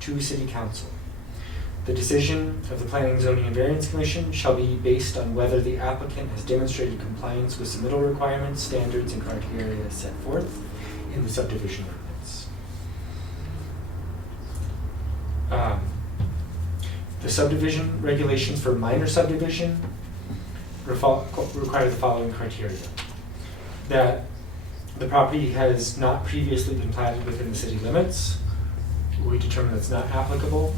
to City Council. The decision of the Planning, Zoning, and Variance Commission shall be based on whether the applicant has demonstrated compliance with submittal requirements, standards, and criteria set forth in the subdivision ordinance. The subdivision regulations for minor subdivision require the following criteria. That the property has not previously been platted within the city limits. We determine that's not applicable.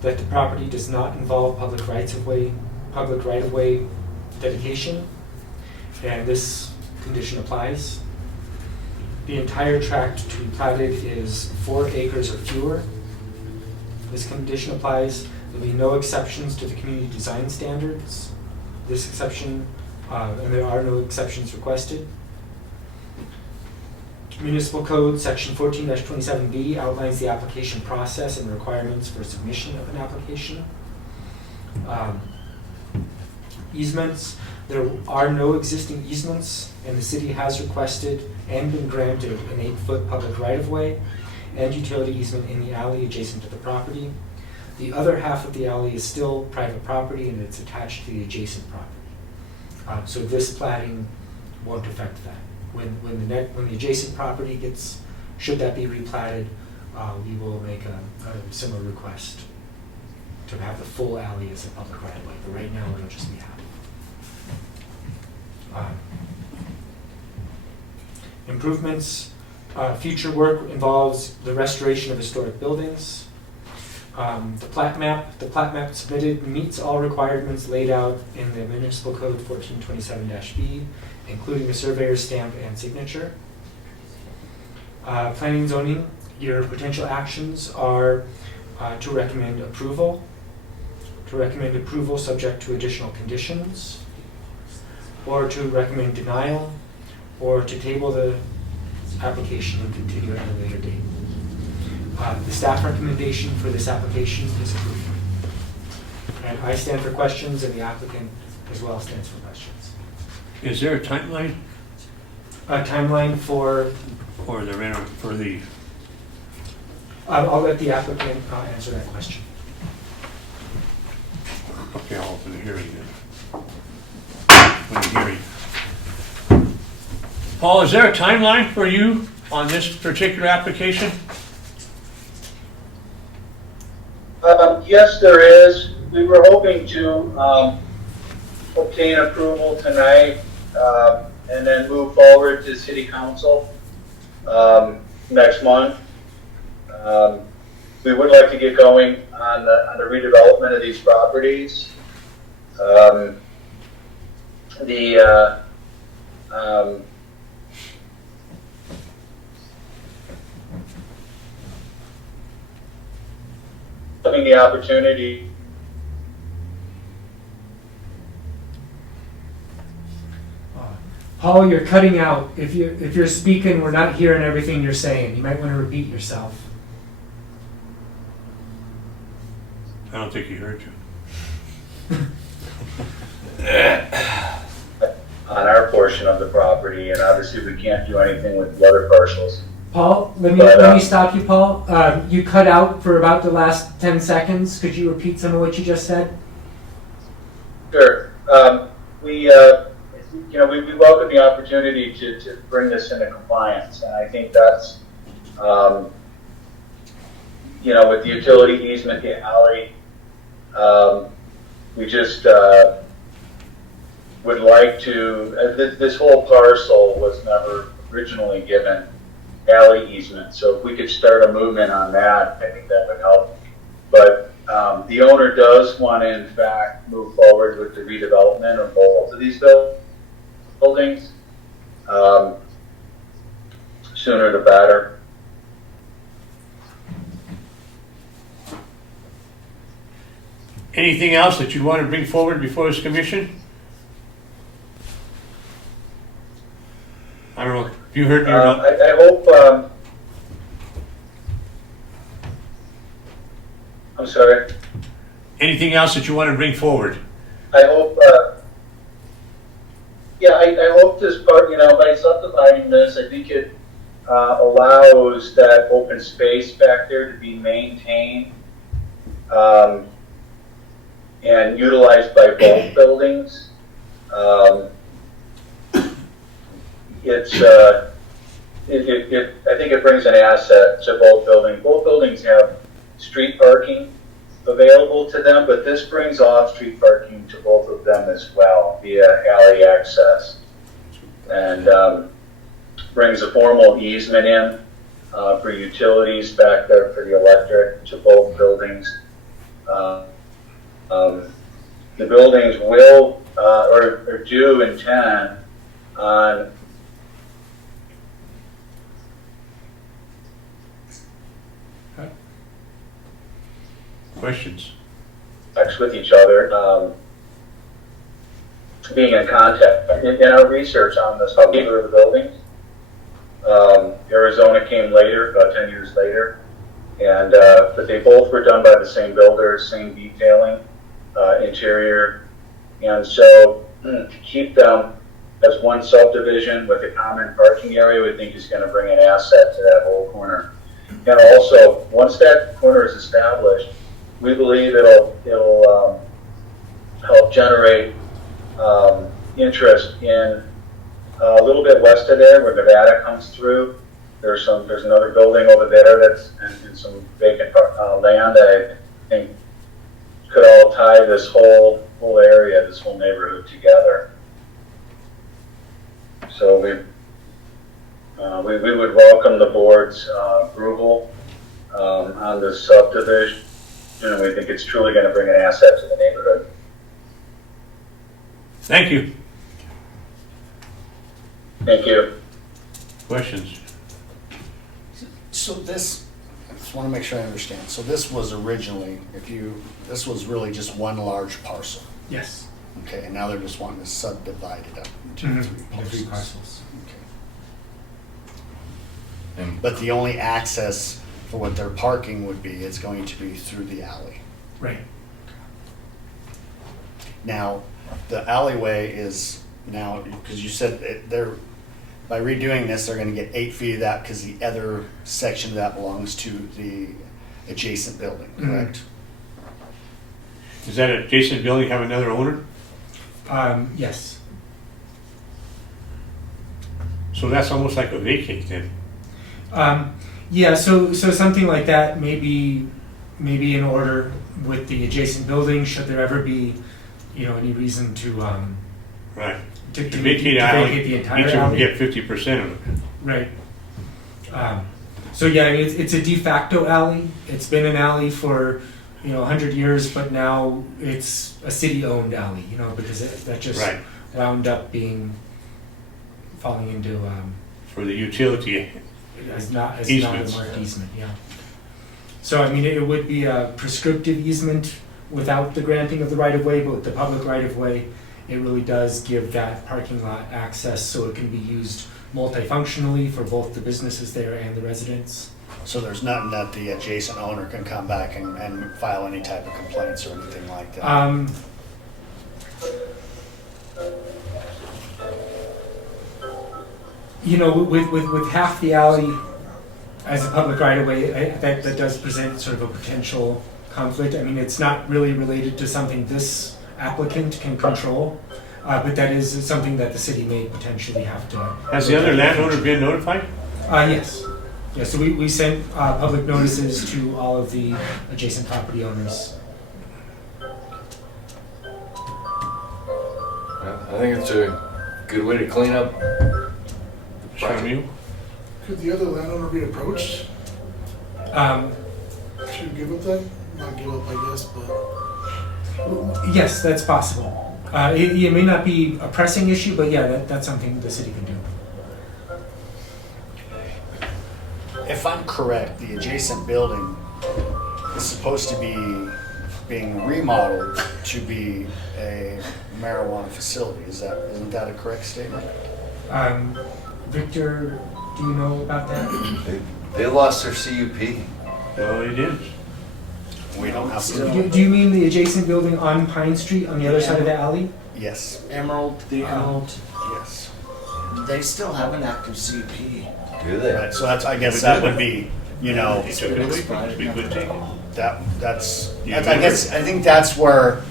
That the property does not involve public right-of-way dedication, and this condition applies. The entire tract to be platted is 4 acres or fewer. This condition applies. There'll be no exceptions to the community design standards. This exception, and there are no exceptions requested. Municipal Code Section 14-27B outlines the application process and requirements for submission of an application. Easements. There are no existing easements, and the city has requested and been granted an 8-foot public right-of-way and utility easement in the alley adjacent to the property. The other half of the alley is still private property, and it's attached to the adjacent property. So this platting won't affect that. When the adjacent property should that be replatted, we will make a similar request to have the full alley as a public right of way. But right now, it'll just be half. Improvements. Future work involves the restoration of historic buildings. The plat map submitted meets all requirements laid out in the Municipal Code 1427-B, including the surveyor's stamp and signature. Planning and zoning, your potential actions are to recommend approval subject to additional conditions, or to recommend denial, or to table the application and continue at a later date. The staff recommendation for this application is approved. And I stand for questions, and the applicant as well stands for questions. Is there a timeline A timeline for, the I'll let the applicant answer that question. Okay, I'll open the hearing then. Open the hearing. Paul, is there a timeline for you on this particular application? Yes, there is. We were hoping to obtain approval tonight and then move forward to City Council next month. We would like to get going on the redevelopment of these properties. Having the opportunity. Paul, you're cutting out. If you're speaking, we're not hearing everything you're saying. You might want to repeat yourself. I don't think he heard you. On our portion of the property, and obviously we can't do anything with the other parcels. Paul, let me stop you, Paul. You cut out for about the last 10 seconds. Could you repeat some of what you just said? Sure. We welcome the opportunity to bring this into compliance, and I think that's, with the utility easement, the alley, we just would like to, this whole parcel was never originally given alley easement, so if we could start a movement on that, I think that would help. But the owner does want to, in fact, move forward with the redevelopment of both of these buildings. Sooner the better. Anything else that you want to bring forward before this commission? I don't know if you heard me or not. I hope, I'm sorry. Anything else that you want to bring forward? I hope, I hope this part, by subdividing this, I think it allows that open space back there to be maintained and utilized by both buildings. I think it brings an asset to both buildings. Both buildings have street parking available to them, but this brings off-street parking to both of them as well via alley access, and brings a formal easement in for utilities back there for the electric to both buildings. The buildings will or do intend on Questions? with each other, being in contact. In our research on this, how big are the buildings? Arizona came later, about 10 years later, and but they both were done by the same builder, same detailing, interior, and so to keep them as one subdivision with a common parking area, we think is going to bring an asset to that whole corner. And also, once that corner is established, we believe it'll help generate interest in a little bit west of there, where Nevada comes through. There's another building over there that's and some vacant land that I think could all tie this whole area, this whole neighborhood together. So we would welcome the board's approval on this subdivision, and we think it's truly going to bring an asset to the neighborhood. Thank you. Thank you. Questions? So this, I just want to make sure I understand. So this was originally, this was really just one large parcel. Yes. Okay, and now they're just wanting to subdivide it up into Mhm. three Into three parcels. parcels. Okay. But the only access for what their parking would be, is going to be through the alley. Right. Now, the alleyway is now, because you said by redoing this, they're gonna get 8 feet of that, because the other section of that belongs to the adjacent building, correct? Does that adjacent building have another owner? Yes. So that's almost like a vacate then. Yeah, so something like that may be in order with the adjacent building, should there ever be, any reason to Right. to To vacate the alley, vacate the entire each of them alley. get 50% of it. Right. So yeah, it's a de facto alley. It's been an alley for 100 years, but now it's a city-owned alley. Because that just Right. wound up falling into For the utility. as not a Easements. marked easement. Yeah. So it would be a prescriptive easement without the granting of the right of way, but with the public right of way, it really does give that parking lot access so it can be used multifunctionally for both the businesses there and the residents. So there's nothing that the adjacent owner can come back and file any type of complaints or anything like that? With half the alley as a public right of way, that does present sort of a potential conflict. I mean, it's not really related to something this applicant can control. But that is something that the city may potentially have to. Has the other landowner been notified? Yes. Yeah, so we sent public notices to all of the adjacent property owners. I think it's a good way to clean up. Charming. Could the other landowner be approached Um, to give up that? Not give up, I guess, but yes, that's possible. It may not be a pressing issue, but yeah, that's something the city can do. If I'm correct, the adjacent building is supposed to be being remodeled to be a marijuana facility. Isn't that a correct statement? Victor, do you know about that? They lost their CUP. Well, it is. We don't have to. Do you mean the adjacent building on Pine Street on the other side of the alley? Yes, Emerald, the Emerald, yes. they still have an active CUP. Do they? Right, so I guess that would be, He took it away from us. We could take it. I think that's where,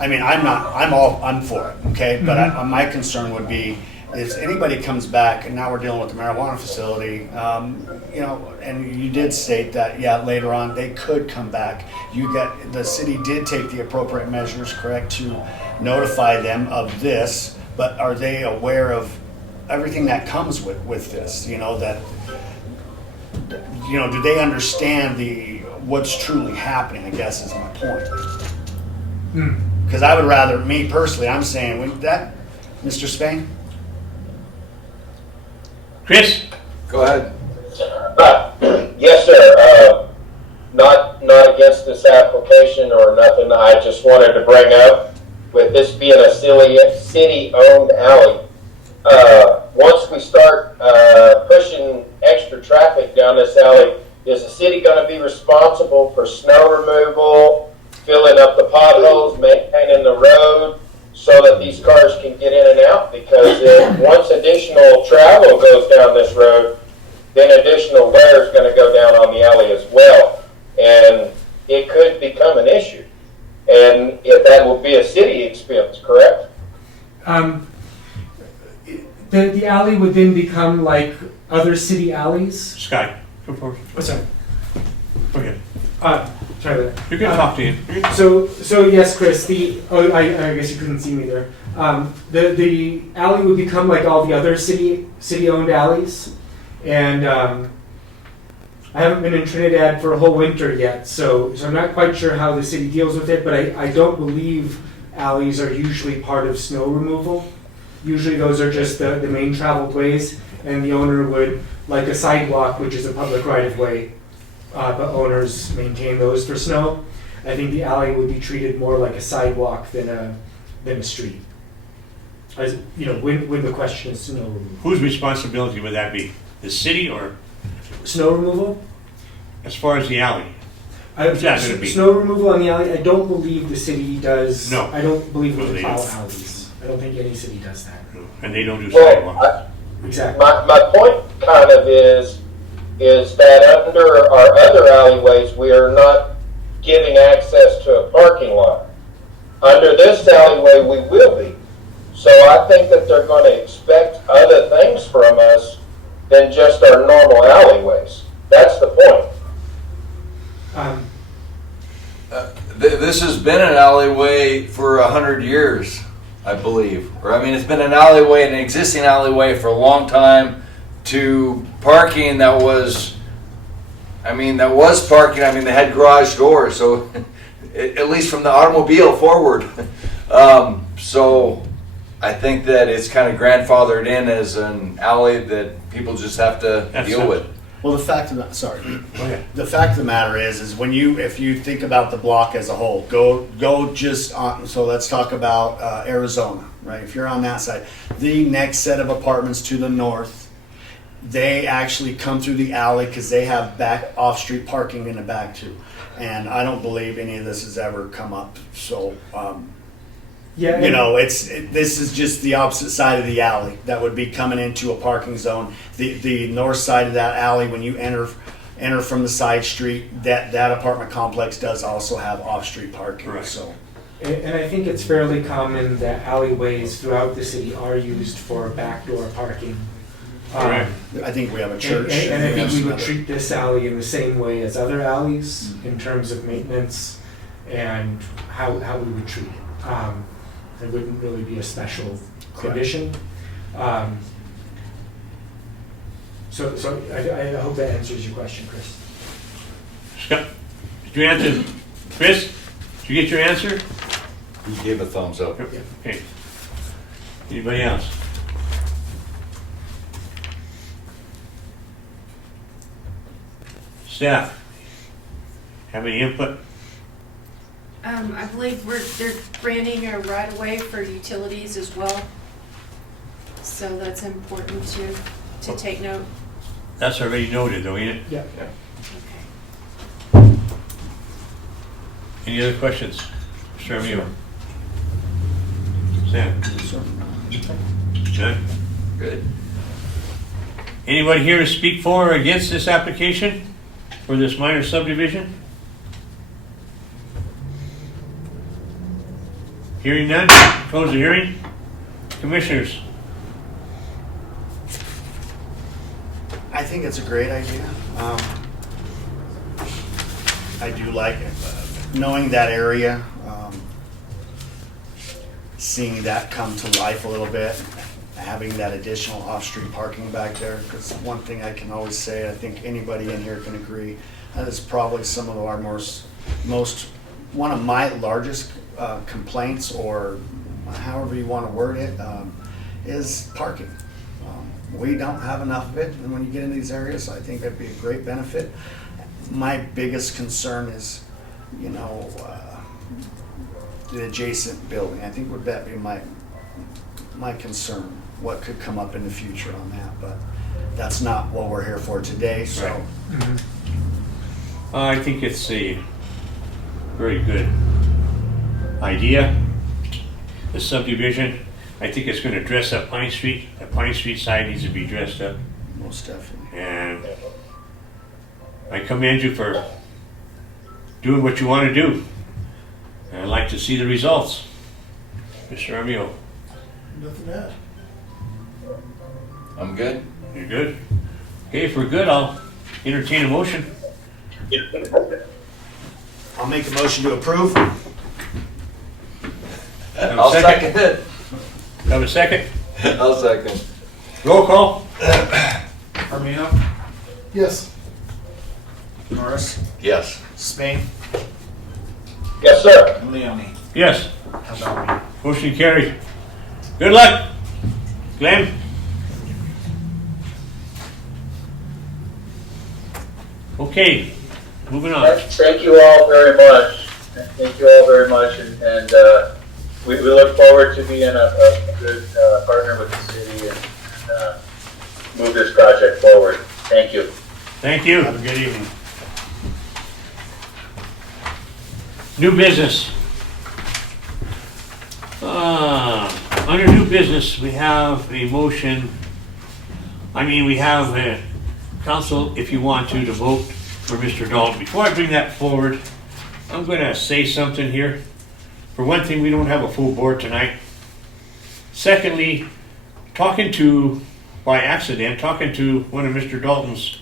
I mean, I'm for it, okay? But my concern would be, is anybody comes back, and now we're dealing with the marijuana facility, and you did state that, yeah, later on, they could come back. The city did take the appropriate measures, correct, to notify them of this, but are they aware of everything that comes with this, do they understand what's truly happening, I guess is my point. Because I would rather, me personally, I'm saying, Mr. Spain? Chris? Go ahead. Yes, sir. Not against this application or nothing. I just wanted to bring up, with this being a city-owned alley, once we start pushing extra traffic down this alley, is the city going to be responsible for snow removal, filling up the potholes, maintaining the road, so that these cars can get in and out? Because if once additional travel goes down this road, then additional wear is going to go down on the alley as well, and it could become an issue. And if that will be a city expense, correct? The alley would then become like other city alleys. Sky, come forward. Oh, sorry. Go ahead. Sorry about that. You're going to talk to him. So yes, Chris. I guess you couldn't see me there. The alley would become like all the other city-owned alleys, and I haven't been in Trinidad for a whole winter yet, so I'm not quite sure how the city deals with it. But I don't believe alleys are usually part of snow removal. Usually those are just the main traveled ways, and the owner would, like a sidewalk, which is a public right-of-way, but owners maintain those for snow. I think the alley would be treated more like a sidewalk than a street. As when the question is snow removal. Whose responsibility would that be? The city or Snow removal? as far as the alley? Who's that going to be? Snow removal on the alley, I don't believe the city does. No. I don't believe No, we they plow don't. alleys. I don't think any city does that. And they don't do Well, sidewalks. Exactly. My point kind of is that under our other alleyways, we are not giving access to a parking lot. Under this alleyway, we will be. So I think that they're going to expect other things from us than just our normal alleyways. That's the point. This has been an alleyway for 100 years, I believe. It's been an alleyway, an existing alleyway for a long time, to parking that was parking. They had garage doors, so at least from the automobile forward. So I think that it's kind of grandfathered in as an alley that people just have to deal with. Well, the fact of the matter is when if you think about the block as a whole, go just on. So let's talk about Arizona, right? If you're on that side, the next set of apartments to the north, they actually come through the alley because they have back off-street parking in the back too. And I don't believe any of this has ever come up. So. This is just the opposite side of the alley that would be coming into a parking zone. The north side of that alley, when you enter from the side street, that apartment complex does also have off-street parking. Correct. So And I think it's fairly common that alleyways throughout the city are used for backdoor parking. Correct. I think we have a church. And I we have think we some would other- treat this alley in the same way as other alleys in terms of maintenance and how we would treat it. It wouldn't really be a special condition. So I hope that answers your question, Chris. Scott, did you answer? Chris, did you get your answer? He gave a thumbs up. Okay. Anybody else? Staff, have any input? I believe they're granting a right of way for utilities as well. So that's important to take note. That's already noted though, ain't it? Yeah. Okay. Any other questions? Mr. Armio? Sam? John? Good. Anybody here to speak for or against this application for this minor subdivision? Hearing none, close the hearing. Commissioners? I think it's a great idea. I do like it. Knowing that area, seeing that come to life a little bit, having that additional off-street parking back there, because one thing I can always say, I think anybody in here can agree, that is probably some of our one of my largest complaints, or however you want to word it, is parking. We don't have enough of it, and when you get into these areas, I think that'd be a great benefit. My biggest concern is, the adjacent building. I think would that be my concern, what could come up in the future on that, but that's not what we're here for today, so. Right. I think it's a very good idea. The subdivision, I think it's going to dress up Pine Street. The Pine Street side needs to be dressed up. Most definitely. And I commend you for doing what you want to do. And I'd like to see the results. Mr. Armio, Nothing to add. I'm good. you're good? Okay, if we're good, I'll entertain a motion. I'll make a motion to approve. Have a I'll second? second it. Have a second? I'll second. Roll call? Armino, Yes. Norris, Yes. Spain, Yes, sir. and Leone. Yes. How about me? Motion carried. Good luck, Glenn. Okay, moving on. Thank you all very much. Thank you all very much, and we look forward to being a good partner with the city and move this project forward. Thank you. Thank you. Have a good evening. New business. Under new business, we have a motion. We have a council, if you want to vote for Mr. Dalton. Before I bring that forward, I'm going to say something here. For one thing, we don't have a full board tonight. Secondly, talking to one of Mr. Dalton's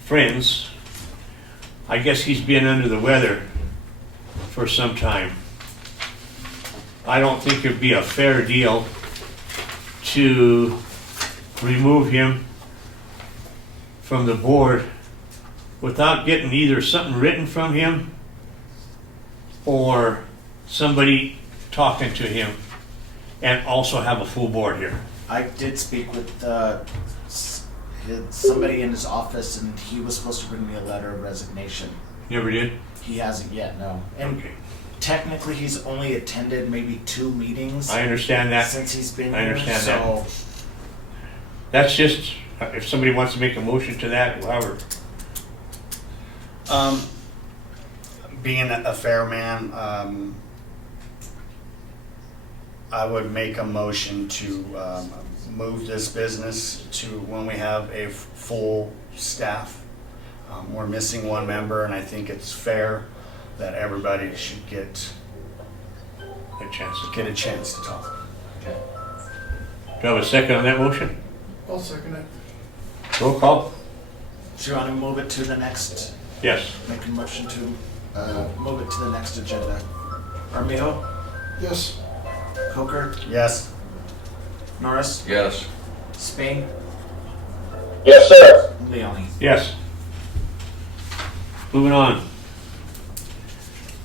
friends, I guess he's been under the weather for some time. I don't think it'd be a fair deal to remove him from the board without getting either something written from him or somebody talking to him, and also have a full board here. I did speak with somebody in his office, and he was supposed to bring me a letter of resignation. Never did? He hasn't yet, no. And Okay. technically, he's only attended maybe 2 meetings I understand that. since he's been I here. understand so That's just, if somebody wants to make a motion to that, however. Being a fair man, I would make a motion to move this business to when we have a full staff. We're missing one member, and I think it's fair that everybody should get chance. get a chance to talk. Do I have a second on that motion? I'll second it. Roll call? So you want to move it to the next, Yes. make a motion to move it to the next agenda? Armijo, Yes. Coker, Yes. Norris, Yes. Spain, Yes, sir. and Leone. Yes. Moving on.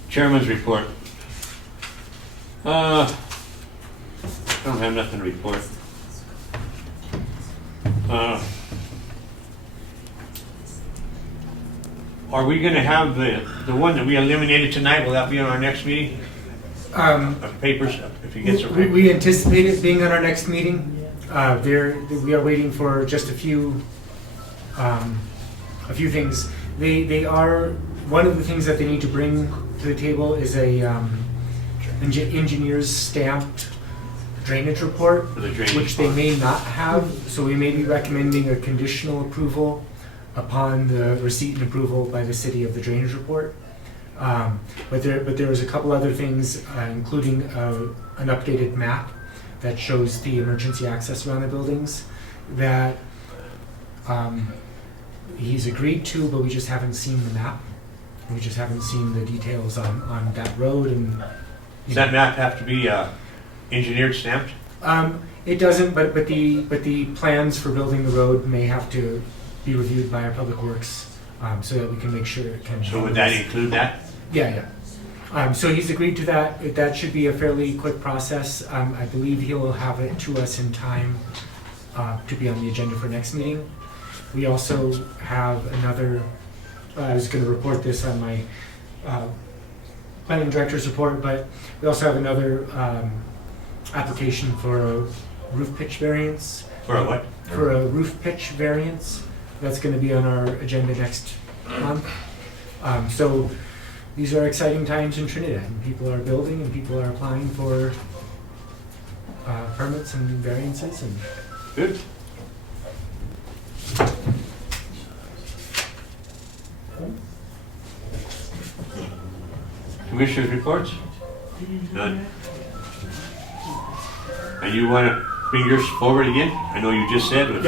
Chairman's report. I don't have nothing to report. Are we gonna have the one that we eliminated tonight, will that be on our next meeting? Papers, if you get some papers? We anticipate it being on our next meeting. We are waiting for just a few things. They are, one of the things that they need to bring to the table is a engineer's stamped drainage report, For the drainage which they fund. may not have, so we may be recommending a conditional approval upon the receipt and approval by the city of the drainage report. But there was a couple other things, including an updated map that shows the emergency access around the buildings that he's agreed to, but we just haven't seen the map. We just haven't seen the details on that road and. Does that map have to be engineered stamped? It doesn't, but the plans for building the road may have to be reviewed by our public works, so that we can make sure it can. So would that include that? Yeah. So he's agreed to that. That should be a fairly quick process. I believe he'll have it to us in time to be on the agenda for next meeting. We also have another, I was going to report this on my planning director's report, but we also have another application for a roof pitch variance. For a what? For a roof pitch variance. That's going to be on our agenda next month. So these are exciting times in Trinidad, and people are building and people are applying for permits and variances. And Good. Commissioners' reports? None. And you want to bring yours forward again? I know you just said, but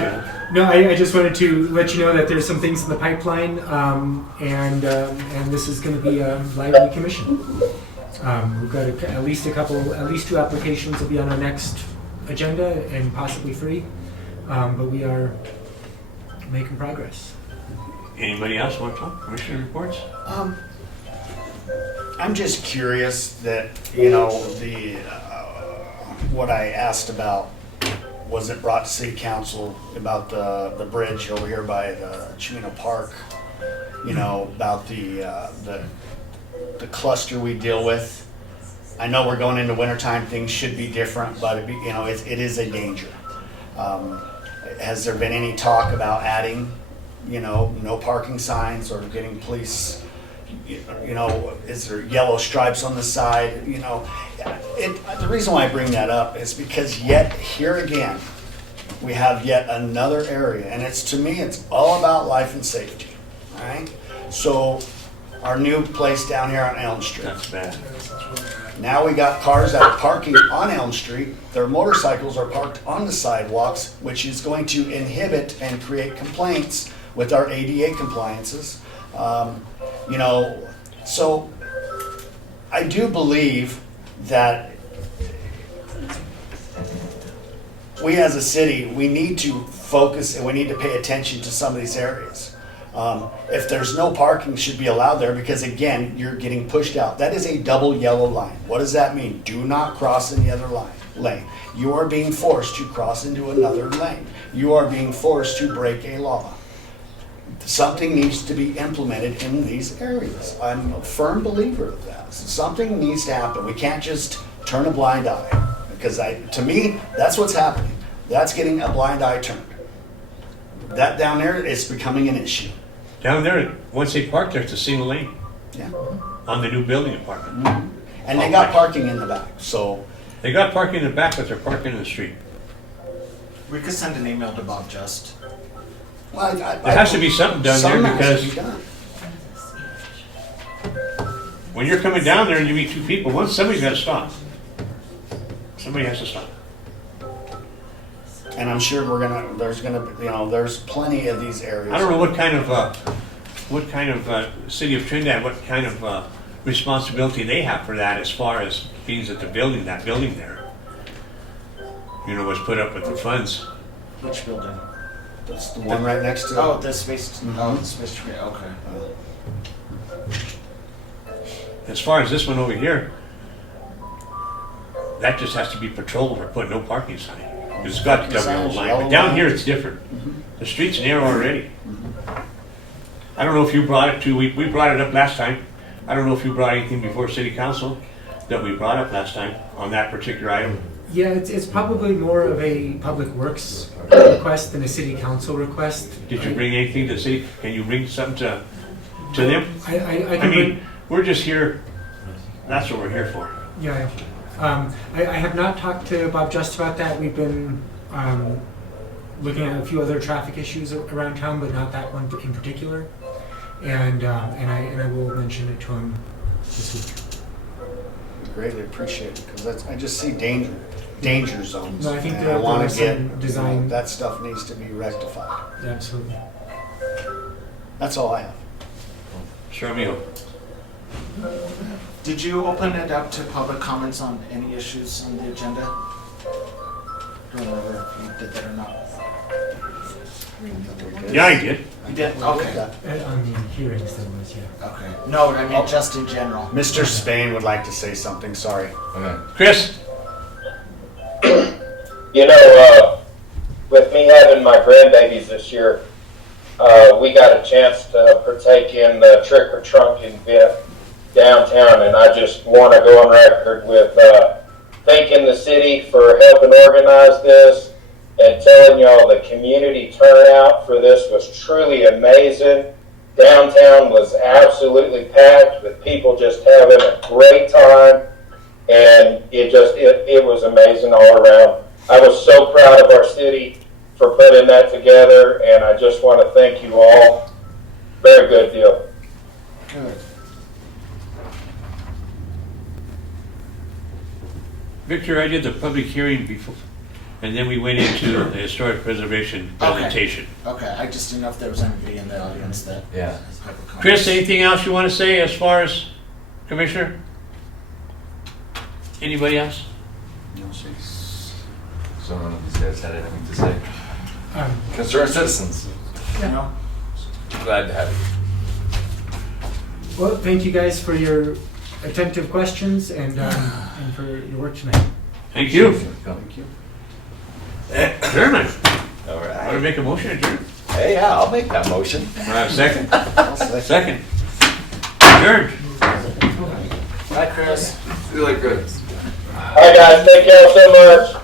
no, I just wanted to let you know that there's some things in the pipeline, and this is going to be a lively commission. We've got at least two applications will be on our next agenda, and possibly 3. But we are making progress. Anybody else want to talk? Commissioner reports? I'm just curious that, the, what I asked about, was it brought to city council about the bridge over here by the Chimino Park, about the cluster we deal with. I know we're going into wintertime, things should be different, but it is a danger. Has there been any talk about adding, no parking signs or getting police, is there yellow stripes on the side? The reason why I bring that up is because here again, we have yet another area, and to me, it's all about life and safety, all right? So our new place down here on Elm Street. That's bad. Now we got cars that are parking on Elm Street. Their motorcycles are parked on the sidewalks, which is going to inhibit and create complaints with our ADA compliances. So I do believe that we as a city, we need to focus and we need to pay attention to some of these areas. If there's no parking, should be allowed there, because again, you're getting pushed out. That is a double yellow line. What does that mean? Do not cross in the other lane. You are being forced to cross into another lane. You are being forced to break a law. Something needs to be implemented in these areas. I'm a firm believer of that. Something needs to happen. We can't just turn a blind eye, because to me, that's what's happening. That's getting a blind eye turned. That down there is becoming an issue. Down there, once they park there, it's a single lane Yeah. on the new building apartment. Mm-hmm. And they got parking in the back, so. They got parking in the back, but they're parking in the street. We could send an email to Bob Just. Well, There has to be something done there, Something has to because be done. when you're coming down there and you meet two people, somebody's got to stop. Somebody has to stop. And I'm sure there's plenty of these areas. I don't know what kind of City of Trinidad, what kind of responsibility they have for that as far as things at the building, that building there. You know, was put up with the funds. Which building? That's the one right next to it. Oh, the space. Oh, the space. Okay. As far as this one over here, that just has to be patrolled or put no parking sign. It's got to cover the whole line. But down here, it's different. The street's narrow already. I don't know if you brought it to, we brought it up last time. I don't know if you brought anything before City Council that we brought up last time on that particular item. Yeah, it's probably more of a public works request than a city council request. Did you bring anything to the city? Can you bring something to them? I I can mean, we're just here, that's what we're here for. Yeah. I have not talked to Bob Just about that. We've been looking at a few other traffic issues around town, but not that one in particular. And I will mention it to him this week. Greatly appreciate it, because I just see danger zones. No, I think and there wanna are some design. that stuff needs to be rectified. Absolutely. That's all I have. Sure, Emil. Did you open it up to public comments on any issues on the agenda? Don't remember if you did that or not. Yeah, I did. You did? Okay. On the hearings there was, yeah. Okay. No, I mean just in general. Mr. Spain would like to say something, sorry. Okay. Chris? You know, with me having my grandbabies this year, we got a chance to partake in the trick or trunk event downtown, and I just want to go on record with thanking the city for helping organize this and telling y'all the community turnout for this was truly amazing. Downtown was absolutely packed with people just having a great time, and it was amazing all around. I was so proud of our city for putting that together, and I just want to thank you all. Very good deal. Good. Victor, I did the public hearing before, and then we went into the historic preservation presentation. Okay, I just didn't know if there was anybody in the audience that Yeah. has public comments. Chris, anything else you want to say as far as Commissioner? Anybody else? So none of these guys had anything to say. Um, Concerned citizens. No? Glad to have you. Well, thank you guys for your attentive questions and for your work tonight. Thank you. Thank you. Adjournment. All Want to right. make a motion, adjourn? Hey, yeah, I'll make that motion. I have a second? I'll say. Second. Adjourned. Bye, Chris. Feel like good. Hi guys, thank y'all so much.